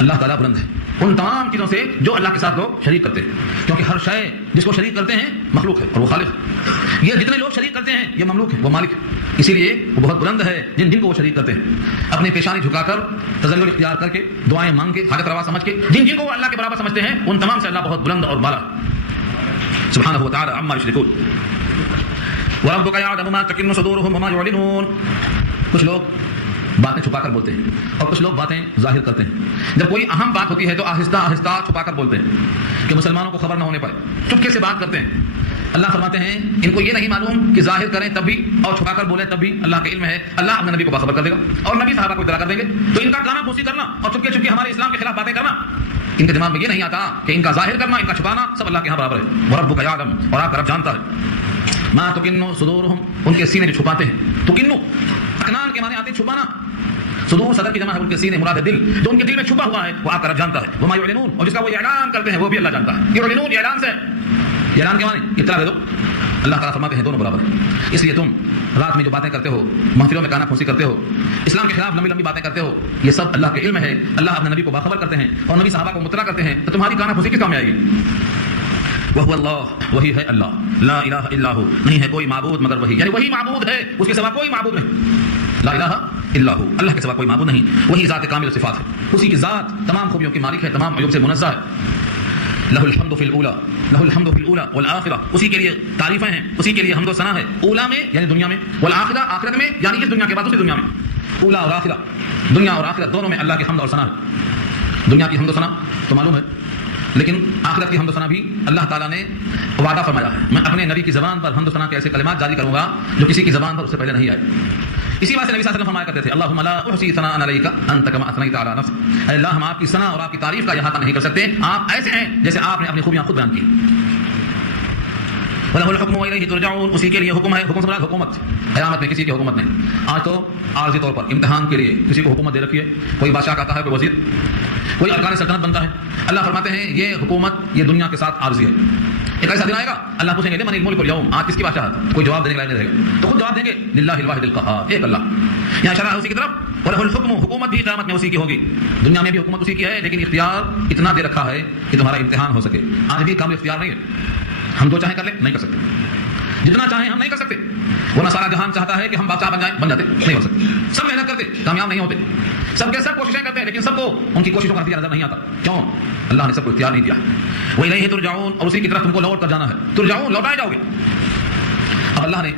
اللہ تعالیٰ بلند ہے ان تمام چیزوں سے جو اللہ کے ساتھ لوگ شریک کرتے ہیں، کیونکہ ہر شے جس کو شریک کرتے ہیں مخلوق ہے اور وہ خالق ہے. یہ جتنے لوگ شریک کرتے ہیں یہ مملوک ہے، وہ مالک ہے. اسی لیے وہ بہت بلند ہے جن کو وہ شریک کرتے ہیں. اپنی پیشانی جھکا کر تذلل اختیار کر کے دعائیں مانگ کے حاجت روا سمجھ کے جن کو وہ اللہ کے برابر سمجھتے ہیں ان تمام سے اللہ بہت بلند اور بالا سبحانہ و تعالی عما یشرکون. وربک یعلم ما تکن صدورهم وما یعلنون. کچھ لوگ باتیں چھپا کر بولتے ہیں اور کچھ لوگ باتیں ظاہر کرتے ہیں. جب کوئی اہم بات ہوتی ہے تو آہستہ آہستہ چھپا کر بولتے ہیں کہ مسلمانوں کو خبر نہ ہونے پائے، چپکے سے بات کرتے ہیں. اللہ فرماتے ہیں ان کو یہ نہیں معلوم کہ ظاہر کریں تب بھی اور چھپا کر بولیں تب بھی اللہ کا علم ہے. اللہ اپنے نبی کو باخبر کر دے گا اور نبی صحابہ کو اطلاع کر دیں گے. تو ان کا کانا پھوسی کرنا اور چپکے چپکے ہمارے اسلام کے خلاف باتیں کرنا، ان کے دماغ میں یہ نہیں آتا کہ ان کا ظاہر کرنا، ان کا چھپانا سب اللہ کے یہاں برابر ہے. وربک یعلم، اور آپ کا رب جانتا ہے، ما تکنو صدورہم، ان کے سینے جو چھپاتے ہیں. تکنو اکنان کے معنی آتے ہیں چھپانا. صدور صدر کی جمع ہے، ان کے سینے مراد ہے دل، جو ان کے دل میں چھپا ہوا ہے وہ آپ کا رب جانتا ہے. وما یعلنون، اور جس کا وہ اعلان کرتے ہیں وہ بھی اللہ جانتا ہے. یعلنون اعلان سے، اعلان کے معنی اطلاع دے دو. اللہ تعالیٰ فرماتے ہیں دونوں برابر ہیں. اس لیے تم رات میں جو باتیں کرتے ہو، محفلوں میں کانا پھونسی کرتے ہو، اسلام کے خلاف لمبی لمبی باتیں کرتے ہو، یہ سب اللہ کے علم ہے. اللہ اپنے نبی کو باخبر کرتے ہیں اور نبی صحابہ کو مطلع کرتے ہیں. تو تمہاری کانا پھونسی کس کام میں آئے گی؟ وہو اللہ، وہی ہے اللہ. لا الہ الا ہو، نہیں ہے کوئی معبود مگر وہی، یعنی وہی معبود ہے، اس کے سوا کوئی معبود نہیں. لا الہ الا ہو، اللہ کے سوا کوئی معبود نہیں. وہی ذات کامل صفات ہے، اسی کی ذات تمام خوبیوں کی مالک ہے، تمام عیوب سے منزہ ہے. لہ الحمد فی الاولی، لہ الحمد فی الاولی والآخرہ، اسی کے لیے تعریفیں ہیں، اسی کے لیے حمد و ثنا ہے. اولا میں یعنی دنیا میں، والآخرہ آخرت میں یعنی اس دنیا کے بعد دوسری دنیا میں. اولا اور آخرہ، دنیا اور آخرت دونوں میں اللہ کی حمد اور ثنا ہے. دنیا کی حمد و ثنا تو معلوم ہے، لیکن آخرت کی حمد و ثنا بھی اللہ تعالیٰ نے وعدہ فرمایا ہے. میں اپنے نبی کی زبان پر حمد و ثنا کے ایسے کلمات جاری کروں گا جو کسی کی زبان پر اس سے پہلے نہیں آئے. اسی واسطے نبی صلی اللہ علیہ وسلم فرمایا کرتے تھے اللہم لا احصی ثناء علیک انت کما اثنیت علی نفسک، اے اللہ ہم آپ کی ثنا اور آپ کی تعریف کا احاطہ نہیں کر سکتے، آپ ایسے ہیں جیسے آپ نے اپنی خوبیاں خود بیان کی. وَلَهُ الْحُكْمُ وَإِلَيْهِ تُرْجَعُونَ، اسی کے لیے حکم ہے. حکم سے مراد حکومت، قیامت میں کسی کی حکومت نہیں. آج تو عارضی طور پر امتحان کے لیے کسی کو حکومت دے رکھی ہے، کوئی بادشاہ کہتا ہے، کوئی وزیر، کوئی ارکان سلطنت بنتا ہے. اللہ فرماتے ہیں یہ حکومت یہ دنیا کے ساتھ عارضی ہے. ایک ایسا دن آئے گا اللہ پوچھیں گے لمن الملک اليوم، آج کس کی بادشاہت؟ کوئی جواب دینے کا نہیں رہے گا، تو خود جواب دیں گے للہ الواحد القہار، ایک اللہ. یہاں اشارہ ہے اسی کی طرف. وَلَهُ الْحُكْمُ، حکومت بھی قیامت میں اسی کی ہوگی. دنیا میں بھی حکومت اسی کی ہے، لیکن اختیار اتنا دے رکھا ہے کہ تمہارا امتحان ہو سکے. آج بھی کامل اختیار نہیں ہے، ہم جو چاہیں کر لیں نہیں کر سکتے، جتنا چاہیں ہم نہیں کر سکتے. ورنہ سارا جہان چاہتا ہے کہ ہم بادشاہ بن جاتے، نہیں ہو سکتے. سب محنت کرتے کامیاب نہیں ہوتے، سب کے سب کوششیں کرتے ہیں لیکن سب کو ان کی کوششوں کا نتیجہ نظر نہیں آتا. کیوں؟ اللہ نے سب کو اختیار نہیں دیا. وَإِلَيْهِ تُرْجَعُونَ، اور اسی کی طرف تم کو لوٹ کر جانا ہے. ترجعون، لوٹائے جاؤ گے. اب اللہ نے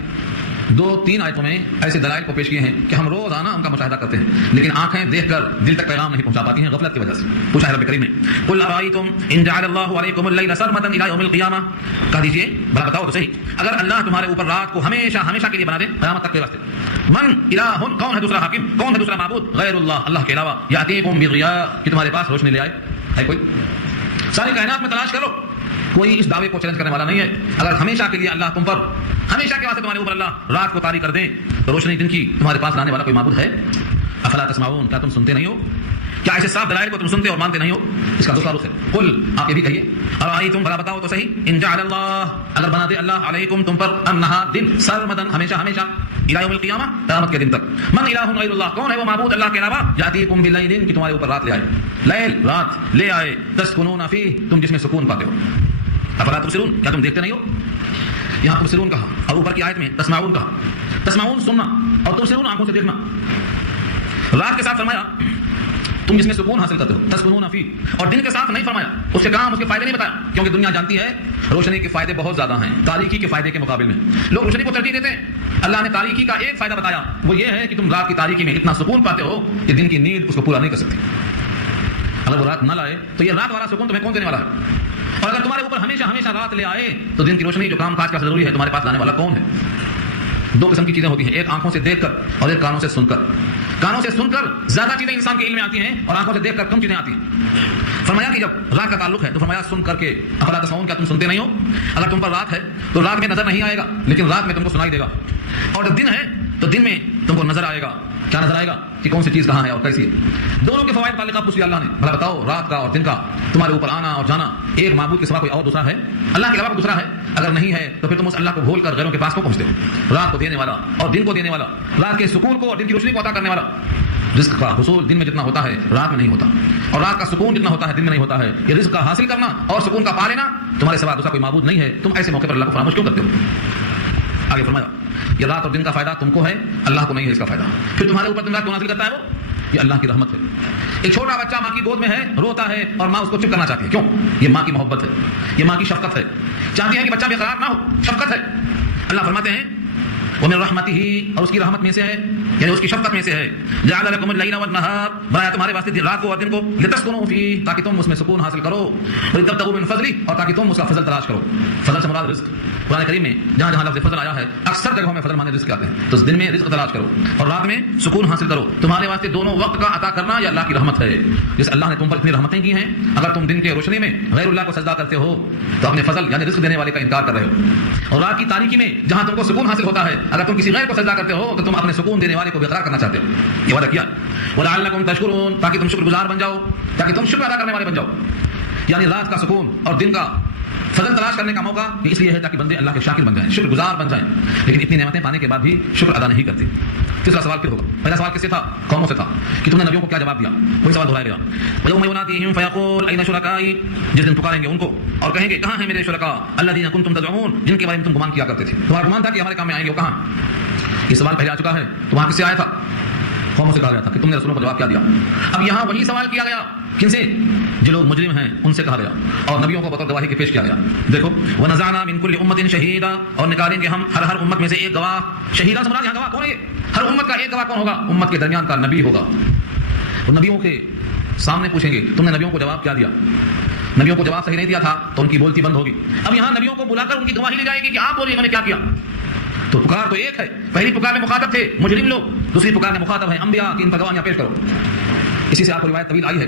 2-3 آیتوں میں ایسے دلائل کو پیش کیے ہیں کہ ہم روزانہ ان کا مشاہدہ کرتے ہیں، لیکن آنکھیں دیکھ کر دل تک پیغام نہیں پہنچا پاتی ہیں غفلت کی وجہ سے. پوچھا ہے رب کریم نے قل ارائیتم ان جعل اللہ علیکم اللیل سرمدا الی یوم القیامہ، کہہ دیجئے بھلا بتاؤ تو صحیح، اگر اللہ تمہارے اوپر رات کو ہمیشہ ہمیشہ کے لیے بنا دے قیامت تک کے واسطے، من الہ، کون ہے دوسرا حاکم، کون ہے دوسرا معبود غیر اللہ کے علاوہ، یاتیکم بضیاء، کہ تمہارے پاس روشنی لے آئے. ہے کوئی؟ ساری کائنات میں تلاش کرو، کوئی اس دعوے کو چیلنج کرنے والا نہیں ہے. اگر ہمیشہ کے لیے اللہ تم پر، ہمیشہ کے واسطے تمہارے اوپر اللہ رات کو طاری کر دیں تو روشنی دن کی تمہارے پاس لانے والا کوئی معبود ہے؟ افلا تسمعون، کیا تم سنتے نہیں ہو؟ کیا ایسے صاف دلائل کو تم سنتے اور مانتے نہیں ہو؟ اس کا دوسرا رخ ہے قل، آپ یہ بھی کہیے ارائیتم، بھلا بتاؤ تو صحیح، ان جعل اللہ، اگر بنا دے اللہ علیکم تم پر، النہار دن، سرمدن ہمیشہ ہمیشہ، الی یوم القیامہ قیامت کے دن تک، من الہ غیر اللہ، کون ہے وہ معبود اللہ کے علاوہ، یاتیکم باللیل، کہ تمہارے اوپر رات لے آئے، لیل رات لے آئے، تسکنون فیہ، تم جس میں سکون پاتے ہو. افلا تبصرون، کیا تم دیکھتے نہیں ہو؟ یہاں تبصرون کہا اور اوپر کی آیت میں تسمعون کہا. تسمعون سننا اور تبصرون آنکھوں سے دیکھنا. رات کے ساتھ فرمایا تم جس میں سکون حاصل کرتے ہو تسکنون فی، اور دن کے ساتھ نہیں فرمایا، اس کے کام اس کے فائدے نہیں بتایا، کیونکہ دنیا جانتی ہے روشنی کے فائدے بہت زیادہ ہیں تاریکی کے فائدے کے مقابل میں. لوگ روشنی کو ترجیح دیتے ہیں. اللہ نے تاریکی کا ایک فائدہ بتایا، وہ یہ ہے کہ تم رات کی تاریکی میں اتنا سکون پاتے ہو کہ دن کی نیند اس کو پورا نہیں کر سکتی. اگر وہ رات نہ لائے تو یہ رات والا سکون تمہیں کون دینے والا ہے؟ اور اگر تمہارے اوپر ہمیشہ ہمیشہ رات لے آئے تو دن کی روشنی جو کام کاج کا ضروری ہے تمہارے پاس لانے والا کون ہے؟ دو قسم کی چیزیں ہوتی ہیں، ایک آنکھوں سے دیکھ کر اور ایک کانوں سے سن کر. کانوں سے سن کر زیادہ چیزیں انسان کے علم میں آتی ہیں اور آنکھوں سے دیکھ کر کم چیزیں آتی ہیں. فرمایا کہ جب رات کا تعلق ہے تو فرمایا سن کر کے افلا تسمعون، کیا تم سنتے نہیں ہو؟ اگر تم پر رات ہے تو رات میں نظر نہیں آئے گا لیکن رات میں تم کو سنائی دے گا، اور جب دن ہے تو دن میں تم کو نظر آئے گا. کیا نظر آئے گا کہ کون سی چیز کہاں ہے اور کیسی ہے. دونوں کے فوائد تعلقات پوچھ لیا اللہ نے. بھلا بتاؤ رات کا اور دن کا تمہارے اوپر آنا اور جانا ایک معبود کے سوا کوئی اور دوسرا ہے؟ اللہ کے علاوہ کوئی دوسرا ہے؟ اگر نہیں ہے تو پھر تم اس اللہ کو بھول کر غیروں کے پاس کو پہنچتے ہو. رات کو دینے والا اور دن کو دینے والا، رات کے سکون کو اور دن کی روشنی کو عطا کرنے والا. رزق کا حصول دن میں جتنا ہوتا ہے رات میں نہیں ہوتا، اور رات کا سکون جتنا ہوتا ہے دن میں نہیں ہوتا ہے. یہ رزق کا حاصل کرنا اور سکون کا پا لینا تمہارے سوا دوسرا کوئی معبود نہیں ہے. تم ایسے موقع پر اللہ کو فراموش کیوں کرتے ہو؟ آگے فرمایا یہ رات اور دن کا فائدہ تم کو ہے، اللہ کو نہیں ہے اس کا فائدہ. پھر تمہارے اوپر دن رات کون حاصل کرتا ہے؟ وہ یہ اللہ کی رحمت ہے. ایک چھوٹا بچہ ماں کی گود میں ہے، روتا ہے اور ماں اس کو چپ کرنا چاہتی ہے. کیوں؟ یہ ماں کی محبت ہے، یہ ماں کی شفقت ہے. چاہتی ہے کہ بچہ بے قرار نہ ہو، شفقت ہے. اللہ فرماتے ہیں ومن رحمتہ، اور اس کی رحمت میں سے ہے یعنی اس کی شفقت میں سے ہے جعل لكم الليل والنهار، بنایا تمہارے واسطے رات کو اور دن کو لتسكنوا فيه، تاکہ تم اس میں سکون حاصل کرو، ولتبتغوا من فضله، اور تاکہ تم اس کا فضل تلاش کرو. فضل سے مراد رزق. قرآن کریم میں جہاں جہاں لفظ فضل آیا ہے اکثر جگہوں میں فضل مانے رزق آتے ہیں. تو دن میں رزق تلاش کرو اور رات میں سکون حاصل کرو. تمہارے واسطے دونوں وقت کا عطا کرنا یہ اللہ کی رحمت ہے. جس اللہ نے تم پر اتنی رحمتیں کی ہیں، اگر تم دن کے روشنی میں غیر اللہ کو سجدہ کرتے ہو تو اپنے فضل یعنی رزق دینے والے کا انکار کر رہے ہو. اور رات کی تاریکی میں جہاں تم کو سکون حاصل ہوتا ہے، اگر تم کسی غیر کو سجدہ کرتے ہو تو تم اپنے سکون دینے والے کو برقرار کرنا چاہتے ہو. یہ وعدہ کیا وَلَعَلَّكُمْ تَشْكُرُونَ، تاکہ تم شکر گزار بن جاؤ، تاکہ تم شکر ادا کرنے والے بن جاؤ. یعنی رات کا سکون اور دن کا فضل تلاش کرنے کا موقع اس لیے ہے تاکہ بندے اللہ کے شاکر بن جائیں، شکر گزار بن جائیں. لیکن اتنی نعمتیں پانے کے بعد بھی شکر ادا نہیں کرتے. تیسرا سوال پھر ہوگا. پہلا سوال کس سے تھا؟ قوموں سے تھا کہ تم نے نبیوں کو کیا جواب دیا. وہی سوال دہرایا گیا. وَيَوْمَ يُنَادِيهِمْ فَيَقُولُ أَيْنَ شُرَكَائِي، جس دن پکاریں گے ان کو اور کہیں گے کہاں ہیں میرے شرکاء الذین کنتم تزعمون، جن کے بارے میں تم گمان کیا کرتے تھے. تمہارا گمان تھا کہ ہمارے کام میں آئیں گے، وہ کہاں؟ یہ سوال پہلے آ چکا ہے. تو وہاں کس سے آیا تھا؟ قوموں سے کہا گیا تھا کہ تم نے رسولوں کو جواب کیا دیا. اب یہاں وہی سوال کیا گیا. کن سے؟ جو لوگ مجرم ہیں ان سے کہا گیا اور نبیوں کو بطور گواہی کے پیش کیا گیا. دیکھو وَنَزَعْنَا مِن كُلِّ أُمَّةٍ شَهِيدًا، اور نکالیں گے ہم ہر امت میں سے ایک گواہ. شہیدہ سے مراد یہاں گواہ کون ہے؟ ہر امت کا ایک گواہ کون ہوگا؟ امت کے درمیان کا نبی ہوگا. اور نبیوں کے سامنے پوچھیں گے تم نے نبیوں کو جواب کیا دیا. نبیوں کو جواب صحیح نہیں دیا تھا تو ان کی بولتی بند ہوگی. اب یہاں نبیوں کو بلا کر ان کی گواہی لی جائے گی کہ آپ بولیے میں نے کیا کیا. تو پکار تو ایک ہے. پہلی پکار میں مخاطب تھے مجرم لوگ، دوسری پکار میں مخاطب ہیں انبیاء کہ ان پر گواہیاں پیش کرو. اسی سے آپ کو روایت طویل آئی ہے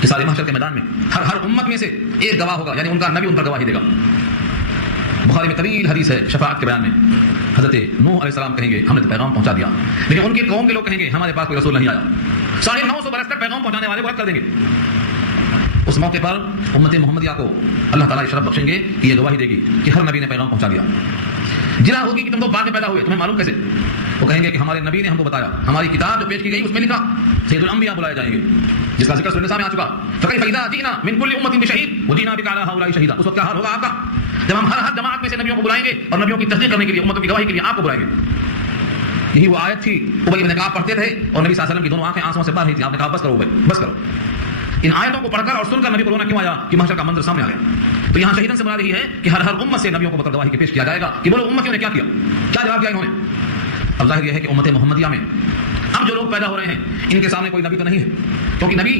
کہ سارے محشر کے میدان میں ہر امت میں سے ایک گواہ ہوگا، یعنی ان کا نبی ان پر گواہی دے گا. بخاری میں طویل حدیث ہے شفاعت کے بیان میں. حضرت نوح علیہ السلام کہیں گے ہم نے تو پیغام پہنچا دیا، لیکن ان کے قوم کے لوگ کہیں گے ہمارے پاس کوئی رسول نہیں آیا. 950 برس تک پیغام پہنچانے والے کو رد کر دیں گے. اس موقع پر امت محمدیہ کو اللہ تعالیٰ شرف بخشیں گے کہ یہ گواہی دے گی کہ ہر نبی نے پیغام پہنچا دیا. جنا ہوگی کہ تم تو بعد میں پیدا ہوئے، تمہیں معلوم کیسے؟ وہ کہیں گے کہ ہمارے نبی نے ہم کو بتایا، ہماری کتاب جو پیش کی گئی اس میں لکھا سید الانبیاء بلائے جائیں گے، جس کا ذکر سورہ نساء میں آ چکا. فَكَيْفَ إِذَا جِئْنَا مِن كُلِّ أُمَّةٍ بِشَهِيدٍ وَجِئْنَا بِكَ عَلَىٰ هَٰؤُلَاءِ شَهِيدًا. اس وقت کیا حال ہوگا آپ کا جب ہم ہر جماعت میں سے نبیوں کو بلائیں گے اور نبیوں کی تصدیق کرنے کے لیے، امتوں کی گواہی کے لیے آپ کو بلائیں گے. یہی وہ آیت تھی ابی بن کعب پڑھتے تھے اور نبی صلی اللہ علیہ وسلم کی دونوں آنکھیں آنسوؤں سے بھر رہی تھیں. آپ نے کہا بس کرو بھائی بس کرو. ان آیتوں کو پڑھ کر اور سن کر نبی کو رونا کیوں آیا کہ محشر کا منظر سامنے آ گیا. تو یہاں شہیدن سے مراد یہ ہے کہ ہر امت سے نبیوں کو بطور گواہی کے پیش کیا جائے گا کہ بولو امتیوں نے کیا کیا، کیا جواب دیا انہوں نے. اب ظاہر یہ ہے کہ امت محمدیہ میں اب جو لوگ پیدا ہو رہے ہیں ان کے سامنے کوئی نبی تو نہیں ہے، کیونکہ نبی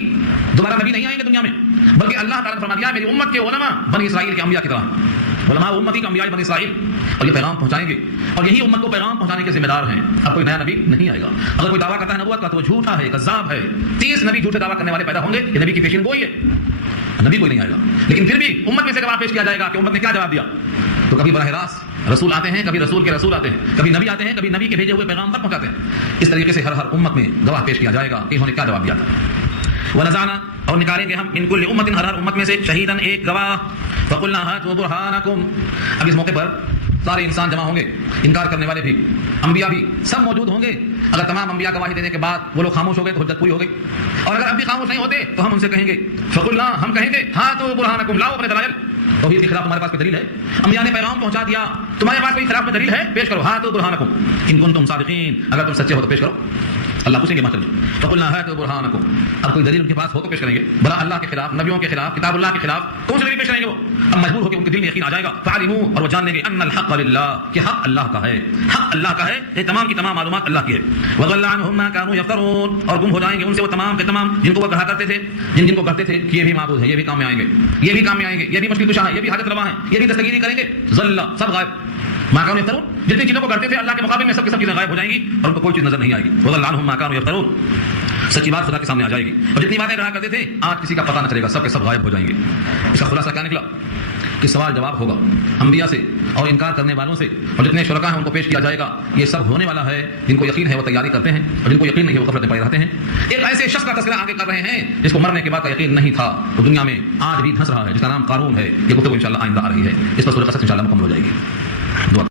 دوبارہ نبی نہیں آئیں گے دنیا میں، بلکہ اللہ تعالیٰ نے فرما دیا میری امت کے علماء بنی اسرائیل کے انبیاء کی طرح، علماء امتی کے انبیاء بنی اسرائیل، اور یہ پیغام پہنچائیں گے اور یہی امت کو پیغام پہنچانے کے ذمہ دار ہیں. اب کوئی نیا نبی نہیں آئے گا. اگر کوئی دعویٰ کرتا ہے نبوت کا تو وہ جھوٹا ہے، کذاب ہے. 30 نبی جھوٹے دعویٰ کرنے والے پیدا ہوں گے، یہ نبی کی پیشین گوئی ہے، نبی کوئی نہیں آئے گا. لیکن پھر بھی امت میں سے گواہ پیش کیا جائے گا کہ امت نے کیا جواب دیا. تو کبھی براہ راست رسول آتے ہیں، کبھی رسول کے رسول آتے ہیں، کبھی نبی آتے ہیں، کبھی نبی کے بھیجے ہوئے پیغام پر پہنچاتے ہیں. اس طریقے سے ہر امت میں گواہ پیش کیا جائے گا کہ انہوں نے کیا جواب دیا تھا. ونزعنا، اور نکالیں گے ہم من کل امت، ہر امت میں سے شہیدن ایک گواہ. فقلنا ہاتوا برہانکم. اب اس موقع پر سارے انسان جمع ہوں گے، انکار کرنے والے بھی، انبیاء بھی، سب موجود ہوں گے. اگر تمام انبیاء گواہی دینے کے بعد وہ لوگ خاموش ہو گئے تو حجت پوری ہو گئی، اور اگر اب بھی خاموش نہیں ہوتے تو ہم ان سے کہیں گے فقلنا، ہم کہیں گے ہاتوا برہانکم، لاؤ اپنے دلائل. توحید کے خلاف تمہارے پاس کوئی دلیل ہے؟ انبیاء نے پیغام پہنچا دیا تمہارے پاس کوئی خلاف میں دلیل ہے پیش کرو، ہاتھو برہانکم ان کنتم صادقین، اگر تم سچے ہو تو پیش کرو۔ اللہ پوچھیں گے محشر میں، فقلنا ہاتھو برہانکم، اب کوئی دلیل ان کے پاس ہو تو پیش کریں گے، بھلا اللہ کے خلاف، نبیوں کے خلاف، کتاب اللہ کے خلاف کون سی دلیل پیش کریں گے؟ وہ اب مجبور ہو کے ان کے دل میں یقین آ جائے گا، فعلموا، اور وہ جان لیں گے ان الحق للہ، کہ حق اللہ کا ہے، حق اللہ کا ہے، یہ تمام کی تمام معلومات اللہ کی ہے۔ وضل عنہم ما كانوا يفترون، اور گم ہو جائیں گے ان سے وہ تمام کے تمام جن کو وہ کہا کرتے تھے، جن کو کہتے تھے کہ یہ بھی معبود ہے، یہ بھی کام میں آئیں گے، یہ بھی کام میں آئیں گے، یہ بھی مشکل کشا ہے، یہ بھی حاجت روا ہے، یہ بھی دستگیری کریں گے، ضل، سب غائب، ما كانوا يفترون، جتنی چیزوں کو کرتے تھے اللہ کے مقابل میں سب کی سب چیزیں غائب ہو جائیں گی اور ان کو کوئی چیز نظر نہیں آئے گی۔ وضل عنہم ما كانوا يفترون، سچی بات خدا کے سامنے آ جائے گی، اور جتنی باتیں کہا کرتے تھے آج کسی کا پتہ نہ چلے گا، سب کے سب غائب ہو جائیں گے۔ اس کا خلاصہ کیا نکلا کہ سوال جواب ہوگا انبیاء سے اور انکار کرنے والوں سے، اور جتنے شرکاء ہیں ان کو پیش کیا جائے گا۔ یہ سب ہونے والا ہے، جن کو یقین ہے وہ تیاری کرتے ہیں، اور جن کو یقین نہیں ہے وہ غفلت میں پڑے رہتے ہیں۔ ایک ایسے شخص کا تذکرہ آگے کر رہے ہیں جس کو مرنے کے بعد کا یقین نہیں تھا، وہ دنیا میں آج بھی دھنس رہا ہے، جس کا نام قارون ہے۔ یہ گفتگو انشاءاللہ آئندہ آ رہی ہے، اس پر سورہ قصص انشاءاللہ مکمل ہو جائے گی۔ دعا